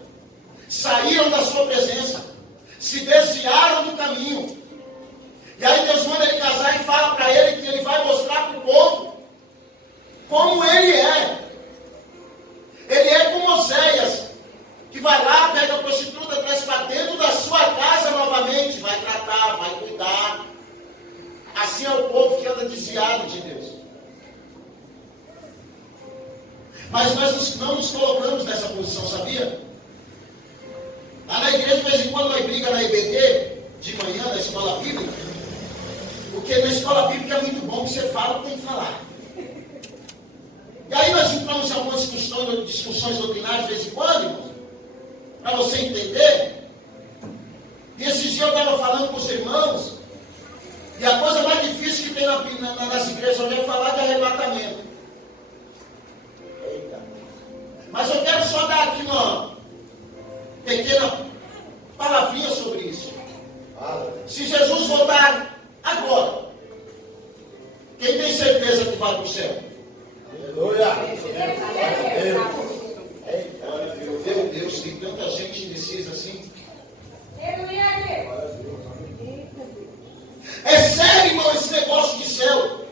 saíram da sua presença, se desviaram do caminho. E aí Deus manda ele casar e fala para ele que ele vai mostrar para o povo como ele é. Ele é como Oséias, que vai lá, pega a prostituta, traz para dentro da sua casa novamente, vai tratar, vai cuidar. Assim é o povo que anda desviado de Deus. Mas nós não nos colocamos nessa posição, sabia? Lá na igreja, de vez em quando, nós briga na IBD, de manhã, na escola bíblica, porque na escola bíblica é muito bom que você fala o que tem que falar. E aí nós entramos em algumas discussões doutrinárias de vez em quando, irmãos, para você entender. E esses dias eu estava falando com os irmãos, e a coisa mais difícil que tem nas igrejas hoje é falar de arrebatamento. Eita. Mas eu quero só dar aqui uma pequena palavrinha sobre isso. Se Jesus voltar agora, quem tem certeza que vai para o céu? Aleluia! Meu Deus, tem tanta gente indecisa assim. É sério, irmão, esse negócio de céu.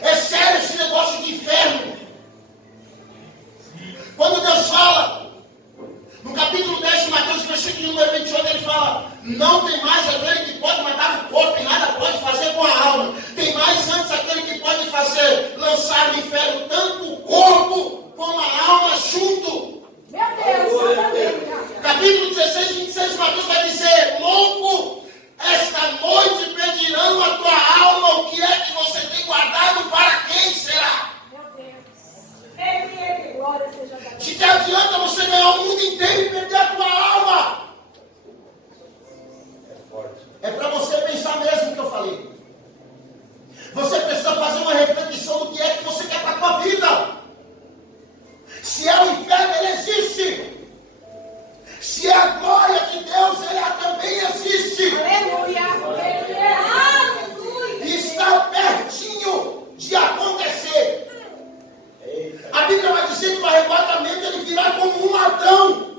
É sério esse negócio de inferno. Quando Deus fala, no capítulo 10 de Mateus, versículo número 28, ele fala: não tem mais aquele que pode matar o corpo e nada pode fazer com a alma. Tem mais antes aquele que pode fazer, lançar no inferno tanto o corpo como a alma junto. Meu Deus, Capítulo 16, 26 de Mateus vai dizer: louco, esta noite pedirão a tua alma o que é que você tem guardado, para quem será? glória seja dada. De que adianta você ganhar o mundo inteiro e perder a tua alma? É para você pensar mesmo o que eu falei. Você precisa fazer uma reflexão do que é que você quer para a tua vida. Se é o inferno, ele existe. Se é a glória de Deus, ela também existe. Aleluia. E está pertinho de acontecer. A Bíblia vai dizer que o arrebatamento ele virá como um ladrão.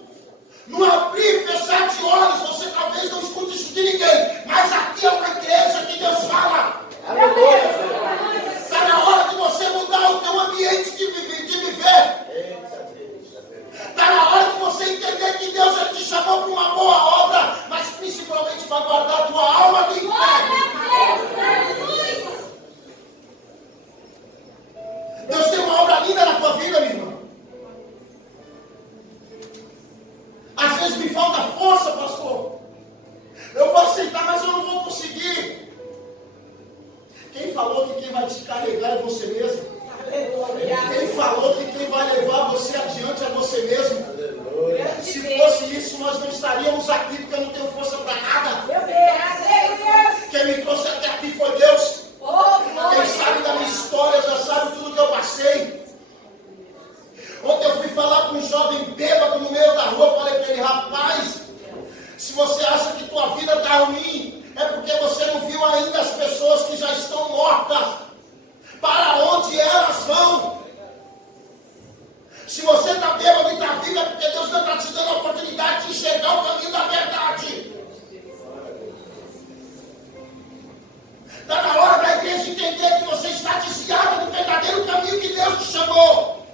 No abrir e fechar de olhos, você talvez não escute isso de ninguém, mas aqui é uma igreja que Deus fala. Está na hora de você mudar o teu ambiente de viver. Está na hora de você entender que Deus te chamou para uma boa obra, mas principalmente para guardar a tua alma do inferno. Deus tem uma obra linda na tua vida, minha irmã. Às vezes me falta força, pastor. Eu vou aceitar, mas eu não vou conseguir. Quem falou que quem vai te carregar é você mesmo? Quem falou que quem vai levar você adiante é você mesmo? Se fosse isso, nós não estaríamos aqui, porque eu não tenho força para nada. Quem me trouxe até aqui foi Deus. Quem sabe da minha história já sabe tudo que eu passei. Ontem eu fui falar com um jovem bêbado no meio da rua. Falei para ele: rapaz, se você acha que tua vida está ruim, é porque você não viu ainda as pessoas que já estão mortas. Para onde elas vão? vida, porque Deus não está te dando a oportunidade de enxergar o caminho da verdade. Está na hora da igreja entender que você está desviado do verdadeiro caminho que Deus te chamou.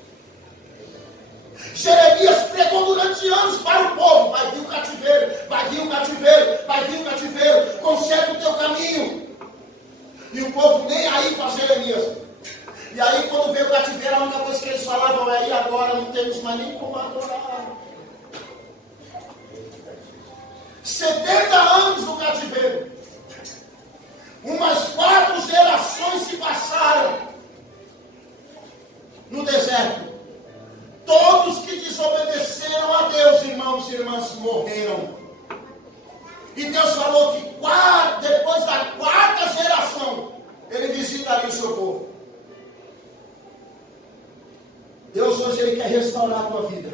Jeremias pregou durante anos para o povo: vai vir o cativeiro, vai vir o cativeiro, vai vir o cativeiro, conserta o teu caminho. E o povo nem aí para Jeremias. E aí quando veio o cativeiro, a única coisa que eles falavam é: e agora não temos mais nem como adorar. 70 anos no cativeiro. Umas 4 gerações se passaram no deserto. Todos que desobedeceram a Deus, irmãos e irmãs, morreram. E Deus falou que depois da 4ª geração, Ele visitaria o seu povo. Deus hoje Ele quer restaurar a tua vida.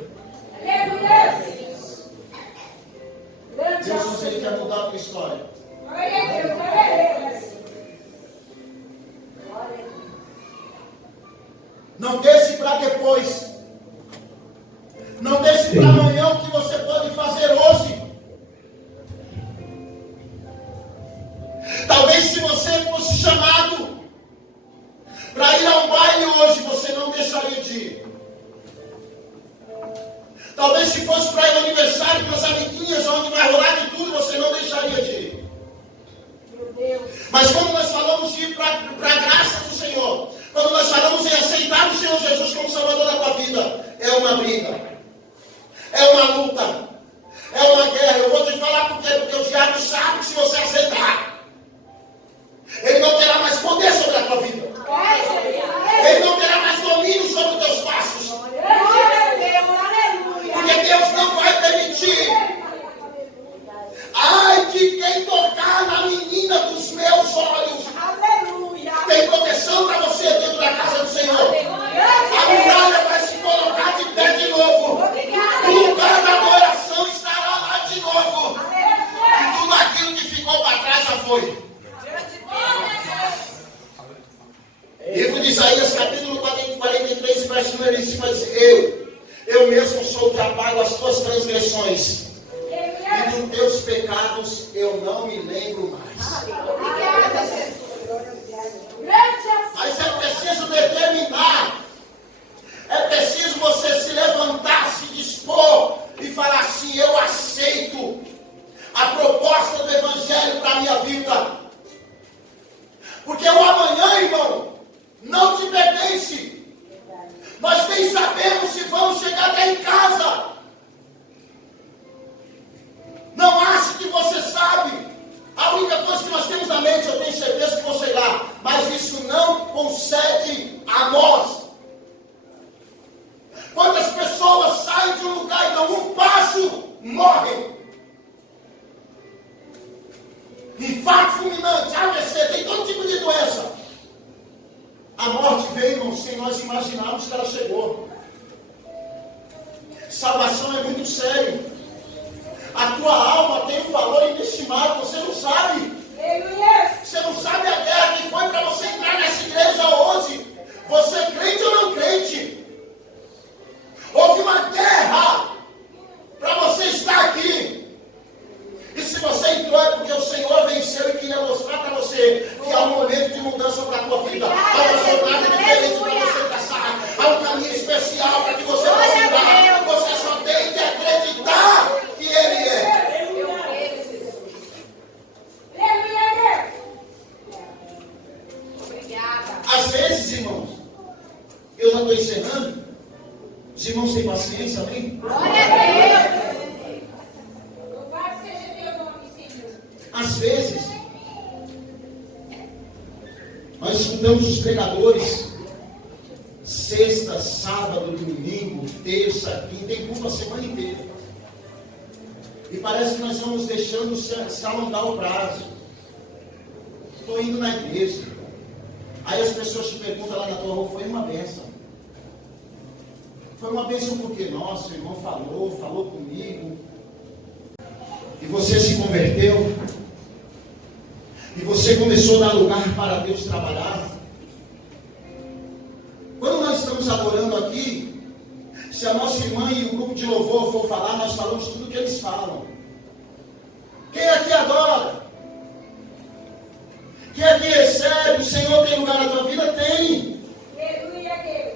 Deus hoje Ele quer mudar a tua história. Não deixe para depois. Não deixe para amanhã o que você pode fazer hoje. Talvez se você fosse chamado para ir ao baile hoje, você não deixaria de ir. Talvez se fosse para ir ao aniversário com as amiguinhas, onde vai rolar de tudo, você não deixaria de ir. Mas quando nós falamos de ir para a graça do Senhor, quando nós falamos em aceitar o Senhor Jesus como Salvador da tua vida, é uma briga, é uma luta, é uma guerra. Eu vou te falar por quê? Porque o diabo sabe que se você aceitar, ele não terá mais poder sobre a tua vida. Ele não terá mais domínio sobre os teus passos. Porque Deus não vai permitir. Ai de quem tocar na menina dos meus olhos. Tem proteção para você dentro da casa do Senhor. A muralha vai se colocar de pé de novo. O lugar da adoração estará lá de novo. E tudo aquilo que ficou para trás já foi. Livro de Isaías, capítulo 43, verso 1, ele diz: eu mesmo sou o que apago as tuas transgressões, e dos teus pecados eu não me lembro mais. Mas é preciso determinar, é preciso você se levantar, se dispor e falar assim: eu aceito a proposta do Evangelho para a minha vida. Porque o amanhã, irmão, não te pertence. Nós nem sabemos se vamos chegar até em casa. Não ache que você sabe. A única coisa que nós temos na mente, eu tenho certeza que vou chegar. Mas isso não concede a nós. Quantas pessoas saem de um lugar e dão um passo, morrem. Infarto fulminante, AVC, tem todo tipo de doença. A morte veio, irmão, sem nós imaginarmos que ela chegou. Salvação é muito sério. A tua alma tem um valor inestimável, você não sabe. Você não sabe a guerra que foi para você entrar nessa igreja hoje. Você é crente ou não crente? Houve uma guerra para você estar aqui. E se você entrou é porque o Senhor venceu e queria mostrar para você que há um momento de mudança para a tua vida. Há uma jornada diferente para você passar. Há um caminho especial para que você possa entrar. Você só tem que acreditar que Ele é. Às vezes, irmãos, eu já estou encerrando. Os irmãos têm paciência, amém? Glória a Deus. Às vezes, nós escutamos os pregadores sexta, sábado, domingo, terça, quinta, tem culto a semana inteira. E parece que nós vamos deixando se alongar o prazo. Estou indo na igreja. Aí as pessoas te perguntam lá na tua rua: foi uma bênção. Foi uma bênção porque nosso irmão falou comigo. E você se converteu. E você começou a dar lugar para Deus trabalhar. Quando nós estamos adorando aqui, Se a nossa irmã e o grupo de louvor for falar, nós falamos tudo o que eles falam. Quem aqui adora? Quem aqui recebe? O Senhor tem lugar na tua vida? Tem.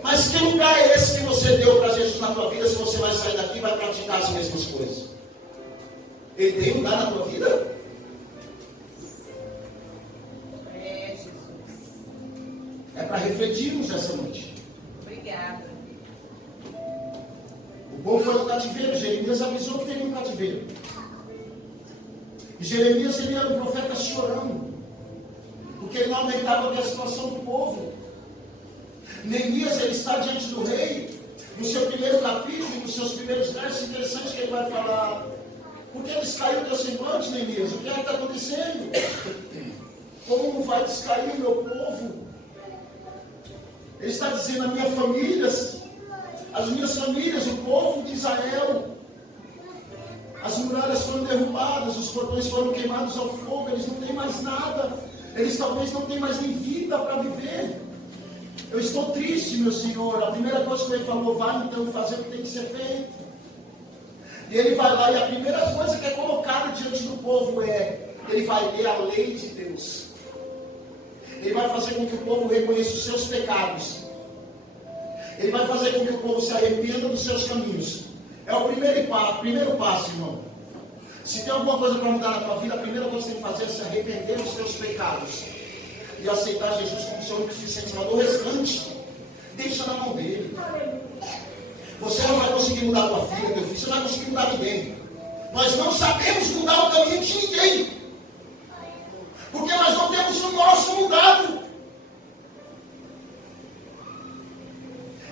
Mas que lugar é esse que você deu para Jesus na tua vida, se você vai sair daqui e vai praticar as mesmas coisas? Ele tem lugar na tua vida? É para refletirmos essa noite. Obrigada. O povo foi no cativeiro, Jeremias avisou que teria um cativeiro. E Jeremias, ele era um profeta chorando, porque ele não aguentava ver a situação do povo. Neemias, ele está diante do rei, no seu primeiro capítulo, nos seus primeiros versos, interessante que ele vai falar: por que descaiu o teu semblante, Neemias? O que é que está acontecendo? Como vai descair o meu povo? Ele está dizendo: a minha família, as minhas famílias, o povo de Israel, as muralhas foram derrubadas, os portões foram queimados ao fogo, eles não têm mais nada, eles talvez não tenham mais nem vida para viver. Eu estou triste, meu Senhor. A primeira coisa que ele falou: vai então fazer o que tem que ser feito. E ele vai lá, e a primeira coisa que é colocada diante do povo ele vai ler a lei de Deus. Ele vai fazer com que o povo reconheça os seus pecados. Ele vai fazer com que o povo se arrependa dos seus caminhos. É o primeiro passo, irmão. Se tem alguma coisa para mudar na tua vida, a primeira coisa que você tem que fazer é se arrepender dos seus pecados e aceitar Jesus como seu único suficiente Salvador. O restante, deixa na mão dele. Você não vai conseguir mudar a tua vida, teu filho. Você não vai conseguir mudar ninguém. Nós não sabemos mudar o caminho de ninguém, porque nós não temos o nosso mudado.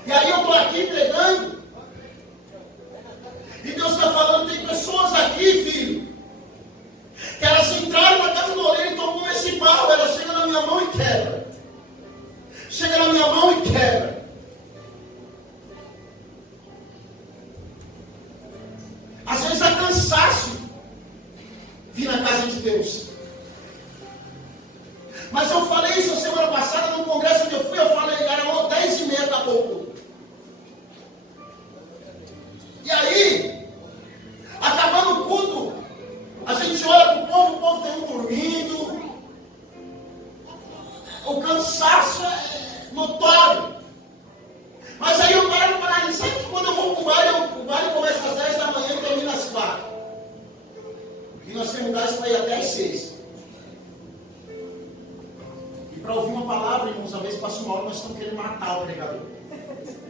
E aí eu estou aqui pregando, e Deus está falando: tem pessoas aqui, filho, que elas entraram na casa do oleiro e tomou esse pau. Ela chega na minha mão e quebra. Chega na minha mão e quebra. Às vezes é cansaço vir na casa de Deus. Mas eu falei isso a semana passada no congresso onde eu fui. Eu falei, era 10h30, acabou. E aí, acabando o culto, a gente olha para o povo tem um dormindo. O cansaço é notório. Mas aí eu paro para analisar que quando eu vou para o baile começa às 10 da manhã e termina às 4. E nós temos gás para ir até às 6. E para ouvir uma palavra, irmãos, às vezes passa uma hora, nós estamos querendo matar o pregador.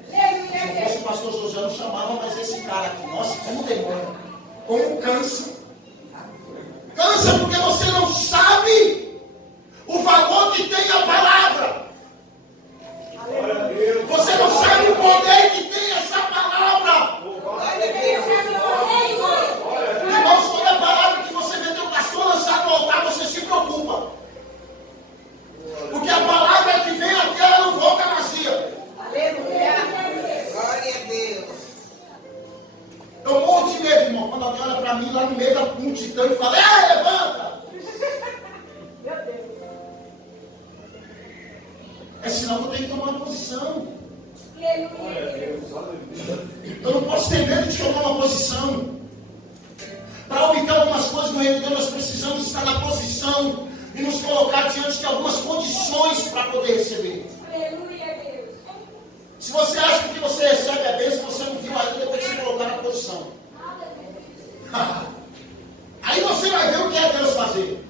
Se não fosse o pastor José, não chamava, mas esse cara aqui, nossa, como demora, como cansa. Cansa porque você não sabe o valor que tem a palavra. Você não sabe o poder que tem essa palavra. Irmãos, toda a palavra que você vê teu pastor lançar no altar, você se preocupa. Porque a palavra que vem aqui, ela não volta vazia. Aleluia. Glória a Deus. Eu morro de medo, irmão, quando alguém olha para mim lá no meio da multidão e fala: ei, levanta! Meu Deus. É sinal que eu tenho que tomar uma posição. Aleluia. Eu não posso ter medo de tomar uma posição. Para obter algumas coisas no reino de Deus, nós precisamos estar na posição e nos colocar diante de algumas condições para poder receber. Aleluia, Deus. Se você acha que o que você recebe é bênção, você não viu ainda, depois de se colocar na posição. Aí você vai ver o que é Deus fazer.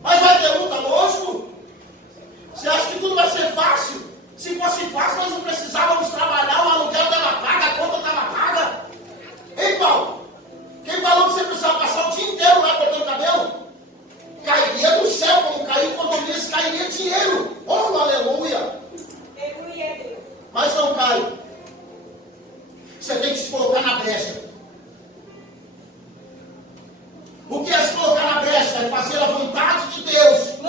Mas vai ter luta, lógico. Você acha que tudo vai ser fácil? Se fosse fácil, nós não precisávamos trabalhar, o aluguel estava pago, a conta estava paga. Ei, Paulo, quem falou que você precisava passar o dia inteiro lá cortando cabelo? Cairia do céu, como caiu economias, cairia dinheiro. Oh, aleluia! Aleluia, Deus. Mas não cai. Você tem que se colocar na brecha. O que é se colocar na brecha? É fazer a vontade de Deus.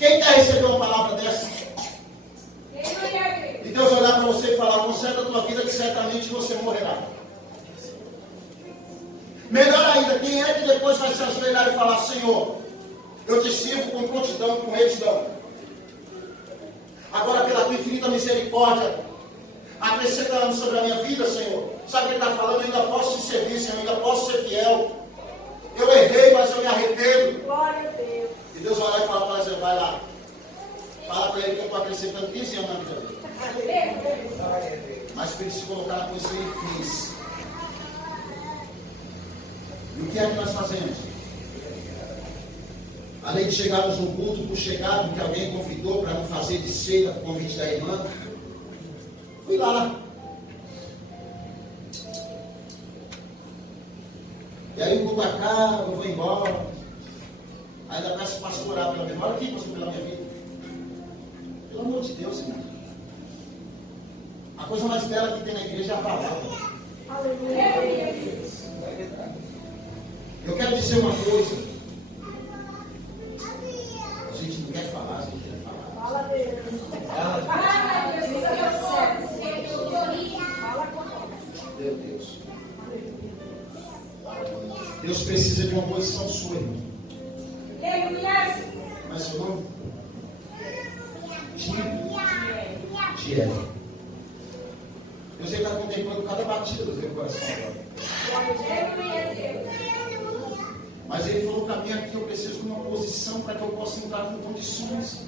Quem quer receber uma palavra dessa? Aleluia a Deus. E Deus olhar para você e falar, conserta a tua vida que certamente você morrerá. Melhor ainda, quem é que depois vai se ajoelhar e falar, Senhor, eu te sirvo com prontidão, com retidão. Agora, pela tua infinita misericórdia, acrescentando sobre a minha vida, Senhor. Sabe o que ele está falando? Eu ainda posso te servir, Senhor, eu ainda posso ser fiel. Eu errei, mas eu me arrependo. Glória a Deus. E Deus vai lá e fala para ele, vai lá. Fala para ele que eu estou acrescentando 15 anos na vida dele. Aleluia. Mas para ele se colocar na posição que ele fez. E o que é que nós fazemos? Além de chegarmos no culto por chegado, que alguém convidou para não fazer de ceia, o convite da irmã, fui lá. E aí o culto acaba, eu vou embora. Ainda peço o pastor orar pela minha vida. Olha aqui, pastor, pela minha vida. Pelo amor de Deus, irmão. A coisa mais bela que tem na igreja é a palavra. Aleluia. Eu quero dizer uma coisa. A gente não quer falar, a gente quer falar. Fala a Deus. Fala a Deus. Fala com nós. Meu Deus. Deus precisa de uma posição sua, irmão. Aleluia. Mas seu nome? Tiel. Deus está contemplando cada batida do teu coração agora. Aleluia. Mas ele falou para mim aqui, eu preciso de uma posição para que eu possa entrar com condições.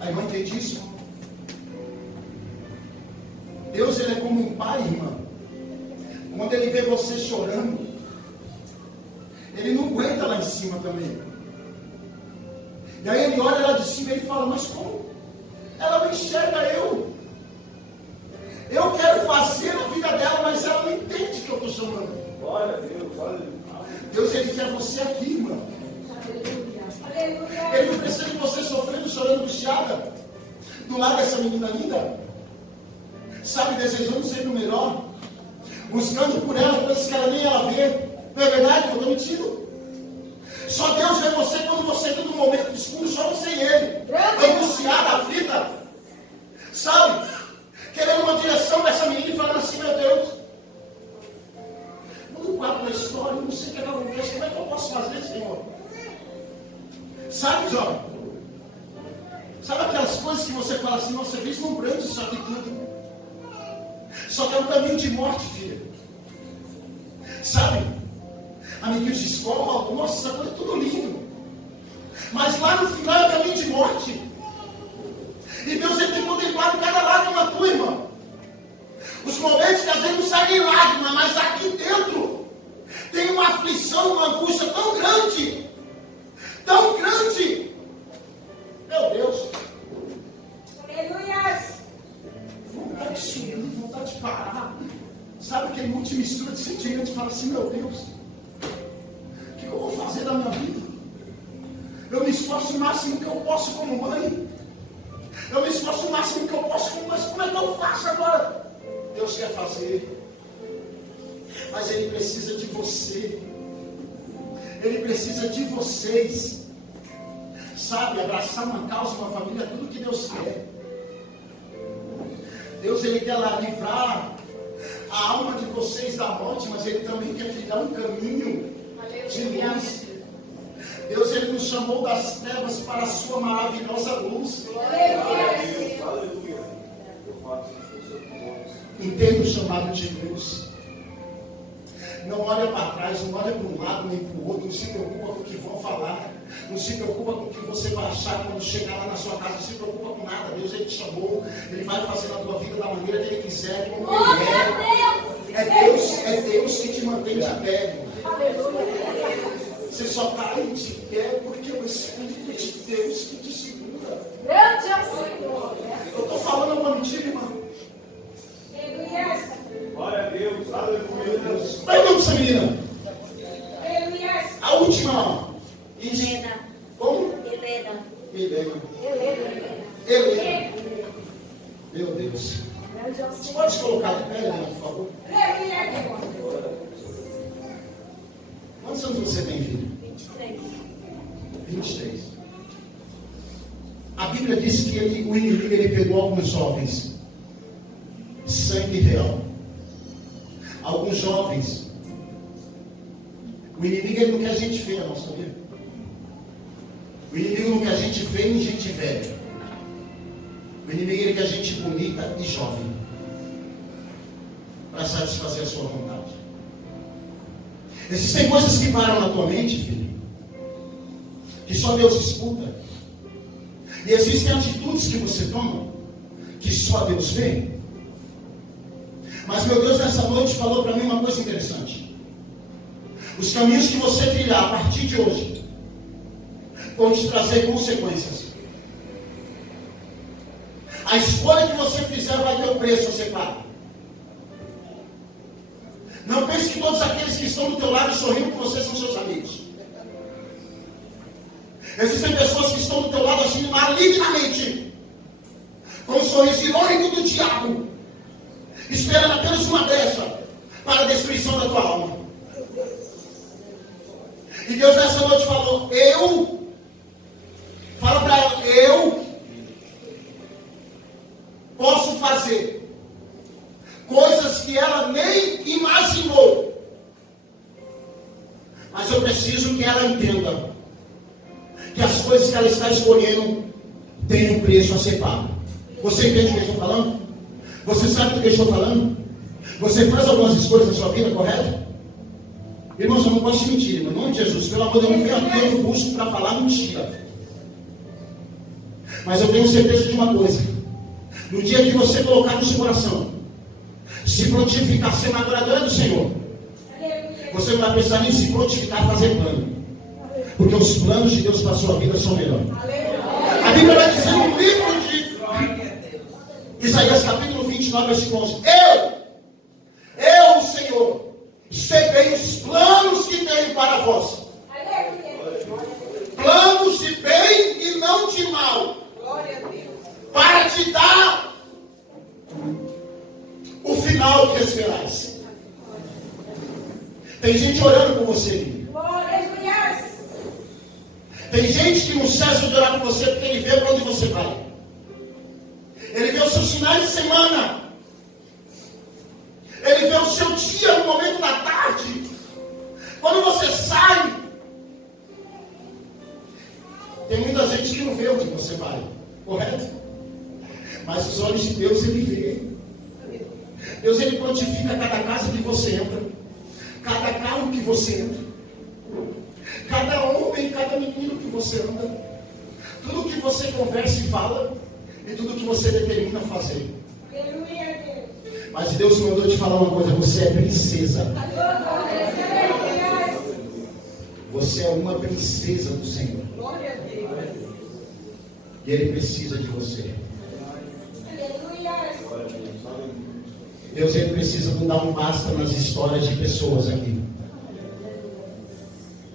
A irmã entende isso? Deus, ele é como um pai, irmã. Quando ele vê você chorando, ele não aguenta lá em cima também. E aí ele olha lá de cima e ele fala, mas como? Ela não enxerga eu. Eu quero fazer a vida dela, mas ela não entende que eu estou chamando. Glória a Deus, aleluia. Deus, ele quer você aqui, irmão. Aleluia. Ele não precisa de você sofrendo, chorando, angustiada. Do lado dessa menina linda. Sabe, desejando sempre o melhor. Buscando por ela coisas que ela nem ela vê. Não é verdade? Eu estou mentindo. Só Deus vê você quando você está num momento escuro, só você e ele. Angustiada, aflita. Sabe? Querendo uma direção dessa menina e falando assim, meu Deus. Muda o quadro da história, eu não sei o que acontece. Como é que eu posso fazer, Senhor? Sabe, Jó? Sabe aquelas coisas que você fala assim, nossa, vislumbrante isso aqui tudo. Só que é um caminho de morte, filha. Sabe? Amiguinhos de escola, nossa, essa coisa é tudo lindo. Mas lá no final é caminho de morte. E Deus ele tem contemplado cada lágrima tua, irmão. Os momentos que às vezes não saem lágrima, mas aqui dentro tem uma aflição, uma angústia tão grande. Tão grande. Meu Deus. Aleluia. Vontade de subir, vontade de parar. Sabe aquele multimistura de sentimentos? Fala assim, meu Deus, o que eu vou fazer da minha vida? Eu me esforço o máximo que eu posso como mãe. Eu me esforço o máximo que eu posso como mãe. Como é que eu faço agora? Deus quer fazer. Mas Ele precisa de você. Ele precisa de vocês. Sabe, abraçar uma causa, uma família, tudo que Deus quer. Deus, Ele quer lá livrar a alma de vocês da morte, mas Ele também quer trilhar um caminho de luz. Deus, Ele nos chamou das trevas para a sua maravilhosa luz. Aleluia. Aleluia. Eu faço isso com nós. Entenda o chamado de luz. Não olha para trás, não olha para um lado nem para o outro, não se preocupa com o que vão falar, não se preocupa com o que você vai achar quando chegar lá na sua casa, não se preocupa com nada. Deus, Ele te chamou, Ele vai fazer na tua vida da maneira que Ele quiser, como Ele é. É Deus que te mantém de pé. Você só está em de pé porque é o Espírito de Deus que te segura. Grande é o Senhor. Eu estou falando alguma mentira, irmão? Aleluia. Glória a Deus, aleluia. Deus. Vai o nome dessa menina? Aleluia. A última, ó. Isso. Helena. Como? Helena. Helena. Helena. Meu Deus. Grande é o Você Senhor. pode se colocar de pé, Helena, por favor? Aleluia. Quantos anos você tem, filho? 23. 23. A Bíblia diz que o inimigo ele pegou alguns jovens, sangue real. Alguns jovens, o inimigo ele não quer gente feia, não, sabia? O inimigo não quer gente feia nem gente velha. O inimigo ele quer gente bonita e jovem, para satisfazer a sua vontade. Existem coisas que param na tua mente, filho, que só Deus escuta. E existem atitudes que você toma, que só Deus vê. Mas meu Deus nessa noite falou para mim uma coisa interessante. Os caminhos que você trilhar a partir de hoje vão te trazer consequências. A escolha que você fizer vai ter um preço a ser pago. Não pense que todos aqueles que estão do teu lado sorrindo com você são seus amigos. Existem pessoas que estão do teu lado agindo malignamente, com um sorriso irônico do diabo, esperando apenas uma brecha para a destruição da tua alma. E Deus nessa noite falou, fala para ela, eu posso fazer coisas que ela nem imaginou, mas eu preciso que ela entenda que as coisas que ela está escolhendo têm um preço a ser pago. Você entende o que eu estou falando? Você sabe do que eu estou falando? Você faz algumas escolhas na sua vida, correto? Irmãos, eu não posso mentir, no nome de Jesus, pelo amor de Deus, eu não venho aqui, eu não busco para falar mentira. Mas eu tenho certeza de uma coisa: no dia que você colocar no seu coração, se prontificar, ser uma adoradora do Senhor, você não vai precisar nem se prontificar a fazer plano. Porque os planos de Deus para a sua vida são melhores. A Bíblia vai dizer no livro de Isaías capítulo 29, versículo 11. Eu, o Senhor, sei bem os planos que tenho para vós. Planos de bem e não de mal. Para te dar o final que esperais. Tem gente orando por você. Tem gente que não cessa de orar por você porque ele vê para onde você vai. Ele vê os seus finais de semana. Ele vê o seu dia no momento da tarde. Quando você sai. Tem muita gente que não vê onde você vai. Correto? Mas os olhos de Deus ele vê. Deus ele prontifica cada casa que você entra. Cada carro que você entra. Cada homem, cada menino que você anda, tudo que você conversa e fala, e tudo que você determina fazer. Mas Deus mandou te falar uma coisa: você é princesa. Você é uma princesa do Senhor. E Ele precisa de você. Deus ele precisa mudar um basta nas histórias de pessoas aqui.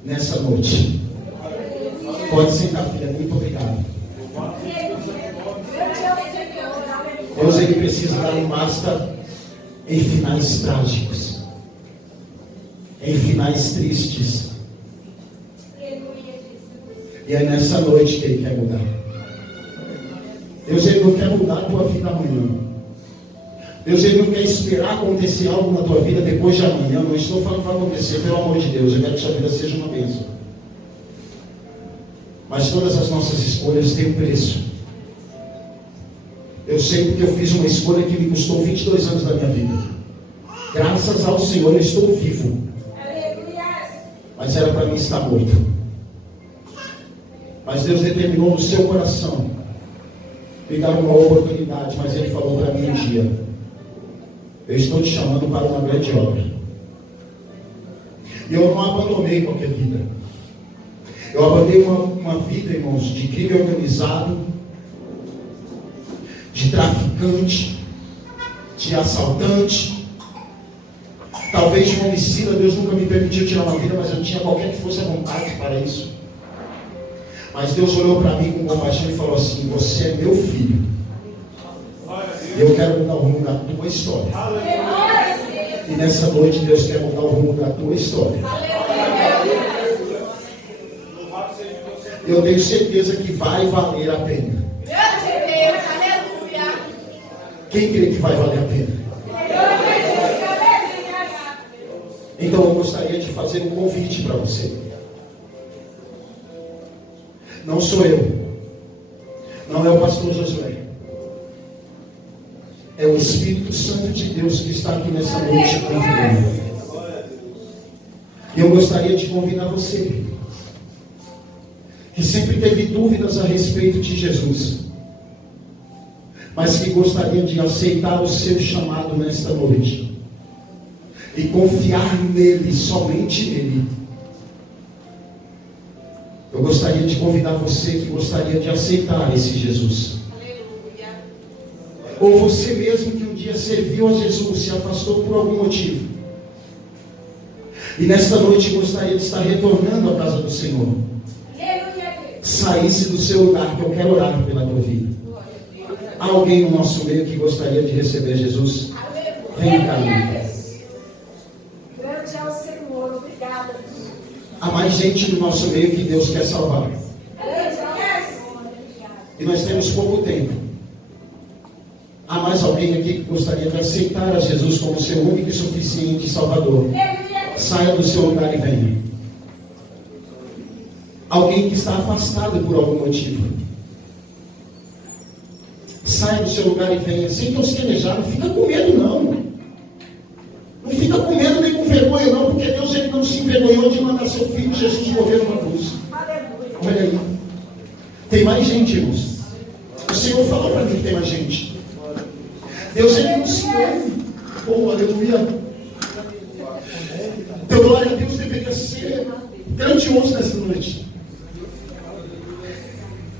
Nessa noite. Pode sentar, filha. Muito obrigado. Deus ele precisa dar um basta em finais trágicos, em finais tristes. E é nessa noite que Ele quer mudar. Deus ele não quer mudar a tua vida amanhã. Deus ele não quer esperar acontecer algo na tua vida depois de amanhã. Não estou falando que vai acontecer, pelo amor de Deus. Eu quero que sua vida seja uma bênção. Mas todas as nossas escolhas têm um preço. Eu sei porque eu fiz uma escolha que me custou 22 anos da minha vida. Graças ao Senhor eu estou vivo. Mas era para mim estar morto. Mas Deus determinou no seu coração me dar uma oportunidade. Mas Ele falou para mim um dia: eu estou te chamando para uma grande obra. E eu não abandonei qualquer vida. Eu abandonei uma vida, irmãos, de crime organizado, de traficante, de assaltante, talvez de um homicida. Deus nunca me permitiu tirar uma vida, mas eu tinha qualquer que fosse a vontade para isso. Mas Deus olhou para mim com compaixão e falou assim: você é meu filho. E eu quero mudar o rumo da tua história. E nessa noite Deus quer mudar o rumo da tua história. Eu tenho certeza que vai valer a pena. Quem crê que vai valer a pena? Então eu gostaria de fazer um convite para você. Não sou eu. Não é o pastor Josué. É o Espírito Santo de Deus que está aqui nessa noite convidando. E eu gostaria de convidar você, que sempre teve dúvidas a respeito de Jesus, mas que gostaria de aceitar o seu chamado nesta noite e confiar nele, somente nele. Eu gostaria de convidar você que gostaria de aceitar esse Jesus. Ou você mesmo que um dia serviu a Jesus, se afastou por algum motivo, e nesta noite gostaria de estar retornando à casa do Senhor. Saísse do seu lugar, que eu quero orar pela tua vida. Há alguém no nosso meio que gostaria de receber Jesus? Vem cá, Lucas. Grande é o Senhor, obrigada. Há mais gente no nosso meio que Deus quer salvar. E nós temos pouco tempo. Há mais alguém aqui que gostaria de aceitar a Jesus como seu único e suficiente Salvador? Saia do seu lugar e venha. Alguém que está afastado por algum motivo, saia do seu lugar e venha, sem tosquenejar. Não fica com medo, não. Não fica com medo nem com vergonha, não, porque Deus ele não se envergonhou de mandar seu filho Jesus morrer numa cruz. Olha aí. Tem mais gente, irmãos. O Senhor falou para mim que tem mais gente. Deus ele não se engana. Oh, aleluia. Teu glória a Deus deveria ser grandioso nessa noite.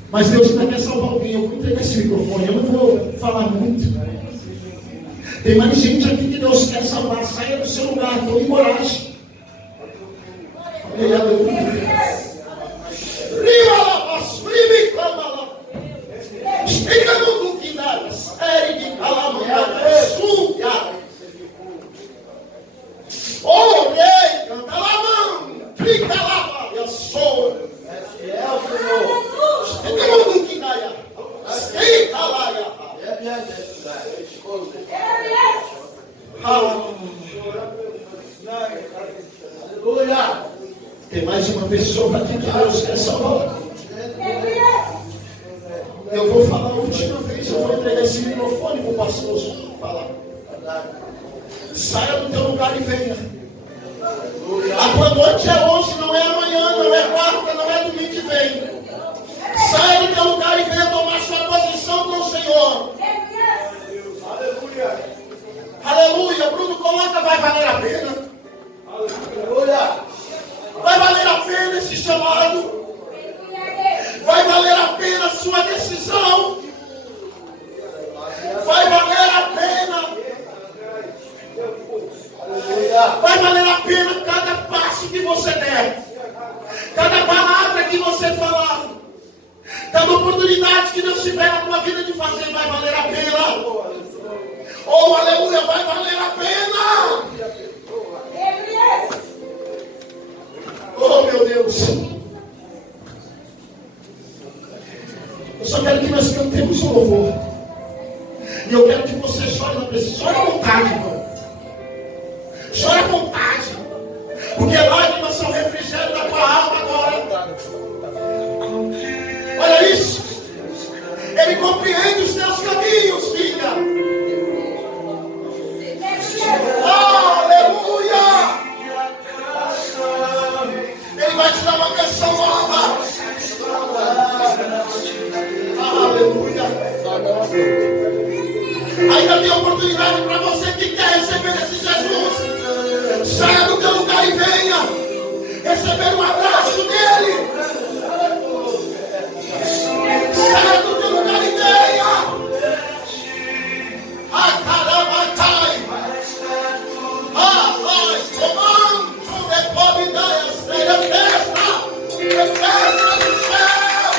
Mas Deus ainda quer salvar alguém. Eu vou entregar esse microfone, eu não vou falar muito. Tem mais gente aqui que Deus quer salvar. Saia do seu lugar, tome coragem. Tem mais uma pessoa aqui que Deus quer salvar. Eu vou falar a última vez, eu vou entregar esse microfone para o pastor falar. Saia do teu lugar e venha. A tua noite é hoje, não é amanhã, não é quarta, não é domingo que vem. Saia do teu lugar e venha tomar sua posição com o Senhor. Aleluia. Aleluia. Bruno, coloca, vai valer a pena. Aleluia. Vai valer a pena esse chamado. Vai valer a pena a sua decisão. Vai valer a pena. Vai valer a pena cada passo que você der. Cada palavra que você falar. Cada oportunidade que Deus tiver na tua vida de fazer vai valer a pena. Oh, aleluia, vai valer a pena. Oh, meu Deus. Eu só quero que nós cantemos o louvor. E eu quero que você chore na presença. Chore à vontade, irmão. Chore à vontade. Porque lágrimas são refrigério da tua alma agora. Olha isso. Ele compreende os teus caminhos, filha. Aleluia. Ele vai te dar uma canção nova. Aleluia. Ainda tem oportunidade para você que quer receber esse Jesus. Saia do teu lugar e venha receber um abraço dele. Saia do teu lugar e venha. Ah, caramba, cai. Ah, vai, comando, depois me dá as três festa do céu.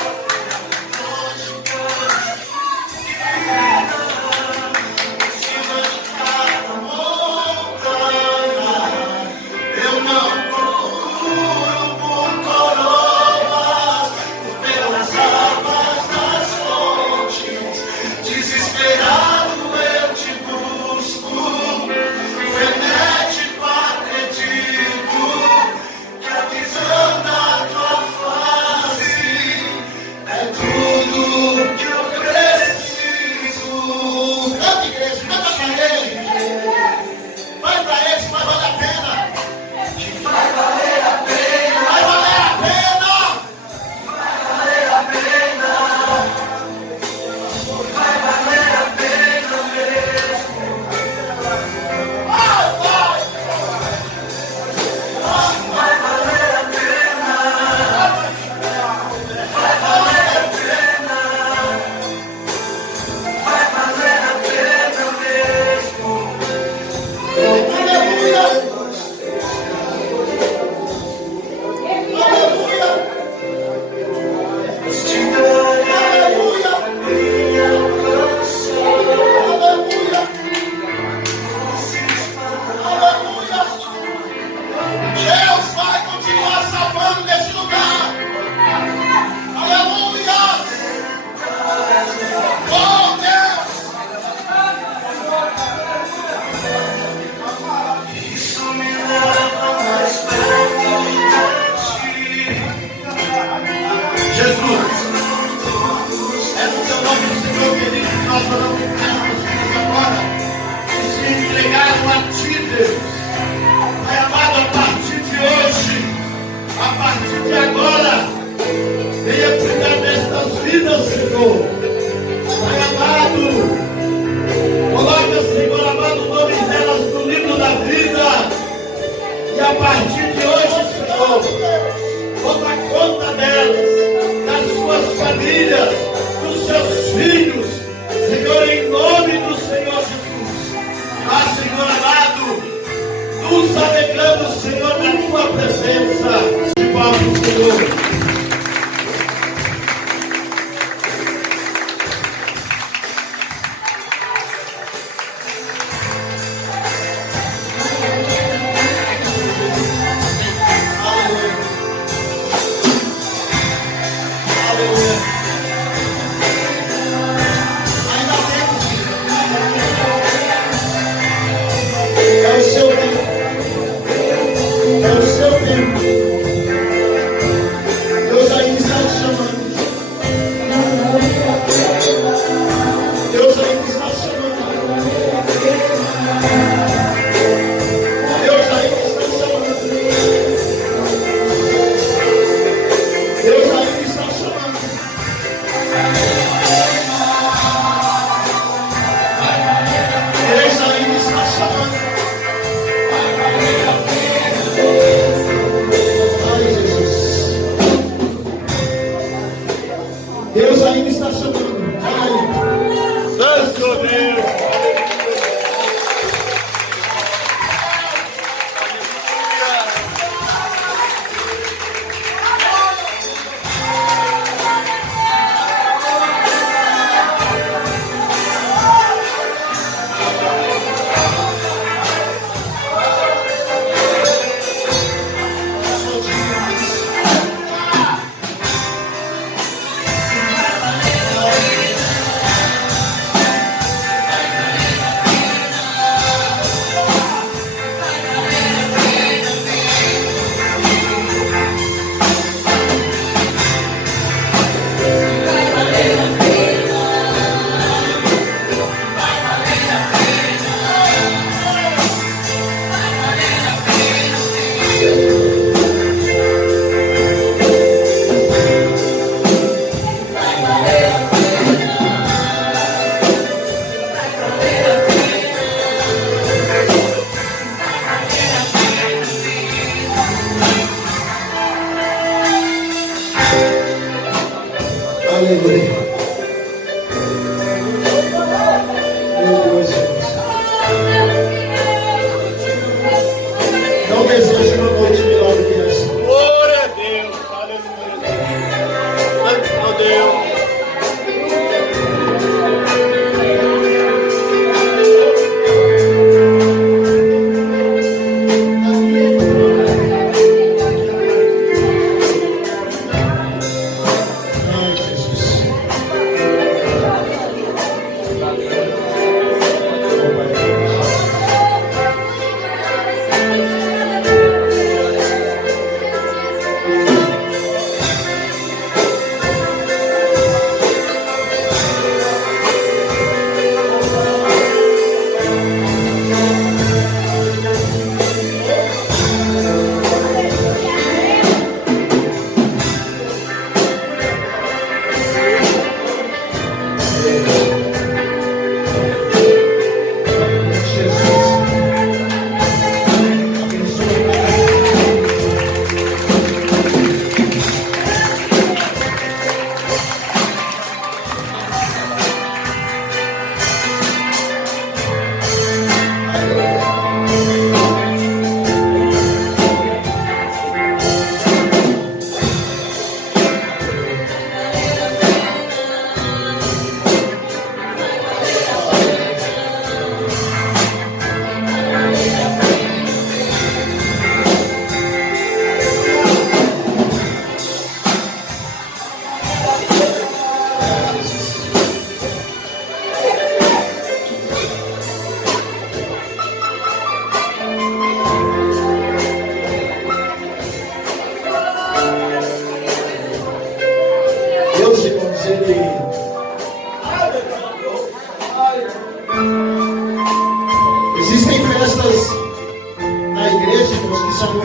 nós oramos por essas vidas agora, que se entregaram a Ti, Deus. Pai amado, a partir de hoje, a partir de agora, venha cuidar destas vidas, Senhor. Pai amado, coloca, Senhor amado, o nome delas no livro da vida. E a partir de hoje, Senhor, toma conta delas, das suas famílias, dos seus filhos, Senhor, em nome do Senhor Jesus. Ah, Senhor amado, nos alegramos, Senhor, na Tua presença. De palmas, Senhor.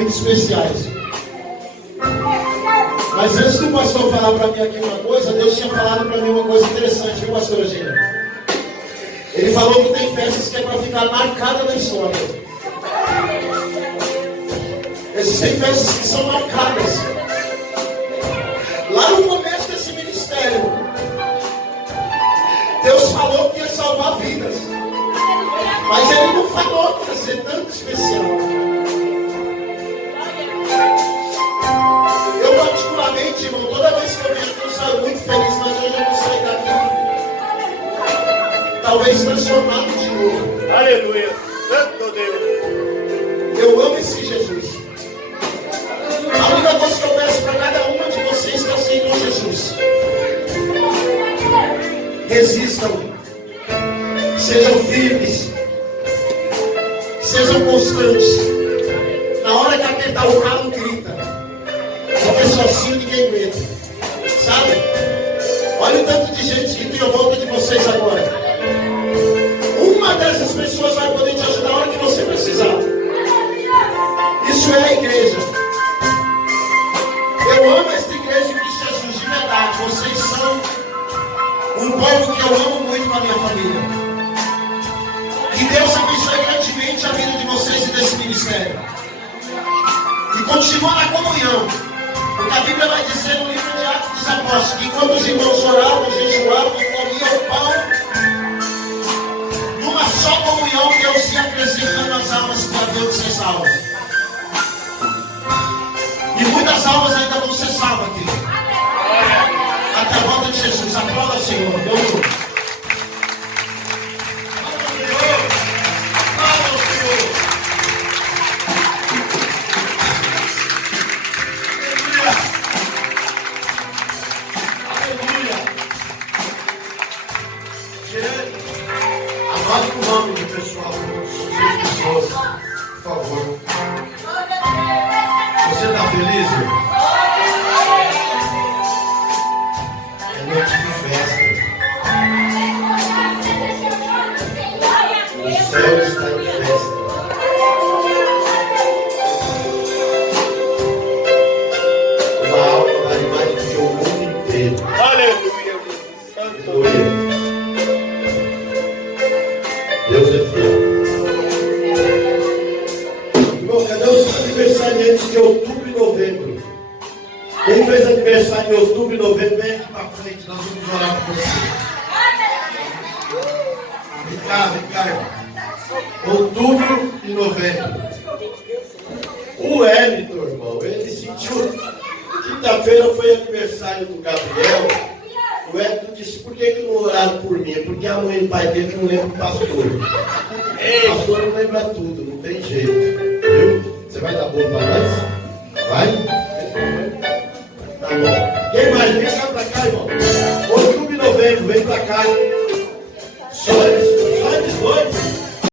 muito especiais. Mas antes do pastor falar para mim aqui uma coisa, Deus tinha falado para mim uma coisa interessante, viu, pastora Gina? Ele falou que tem festas que é para ficar marcada na história. Existem festas que são marcadas. Lá no começo desse ministério, Deus falou que ia salvar vidas. Mas Ele não falou que ia ser tanto especial. Eu particularmente, irmão, toda vez que eu venho aqui eu saio muito feliz, mas hoje eu vou sair daqui talvez transformado de novo. Aleluia. Santo Deus. Eu amo esse Jesus. A única coisa que eu peço para cada uma de vocês que aceitam Jesus: resistam, sejam firmes, sejam constantes. Na hora que apertar o calo, grita, porque sozinho ninguém aguenta, sabe? Olha o tanto de gente que tem à volta de vocês agora. Uma dessas pessoas vai poder te ajudar na hora que você precisar. Isso é a igreja. Eu amo esta igreja de Cristo Jesus, de verdade. Vocês são um povo que eu amo muito com a minha família. Que Deus abençoe grandemente a vida de vocês e desse ministério. E continua na comunhão. Porque a Bíblia vai dizer no livro de Atos dos Apóstolos que enquanto os irmãos oravam, jejuavam e comiam o pão, numa só comunhão, Deus ia acrescentando as almas que haviam de ser salvas. E muitas almas ainda vão ser salvas aqui. Até a volta de Jesus. Aplauda o Senhor. Vamos. Aplauda o Senhor. Aleluia. Aleluia. Anote o nome do pessoal, das pessoas, por favor. Você está feliz, irmão? É noite de festa. O céu está em festa. Uma alma vale mais do que o mundo inteiro. Aleluia. Santo Aleluia. Deus é fiel. Irmão, cadê os aniversariantes de outubro e novembro? Quem fez aniversário em outubro e novembro, vem aqui para frente, nós vamos orar por você. Vem cá, irmão. Outubro e novembro. O Wellington, irmão, ele sentiu. Quinta-feira foi aniversário do Gabriel. O Wellington disse: por que não oraram por mim? Porque a mãe e o pai dele não lembram o pastor. O pastor não lembra tudo, não tem jeito. Viu? Você vai dar bolo para nós? Vai? Tá bom. Quem mais? Vem cá pra cá, irmão.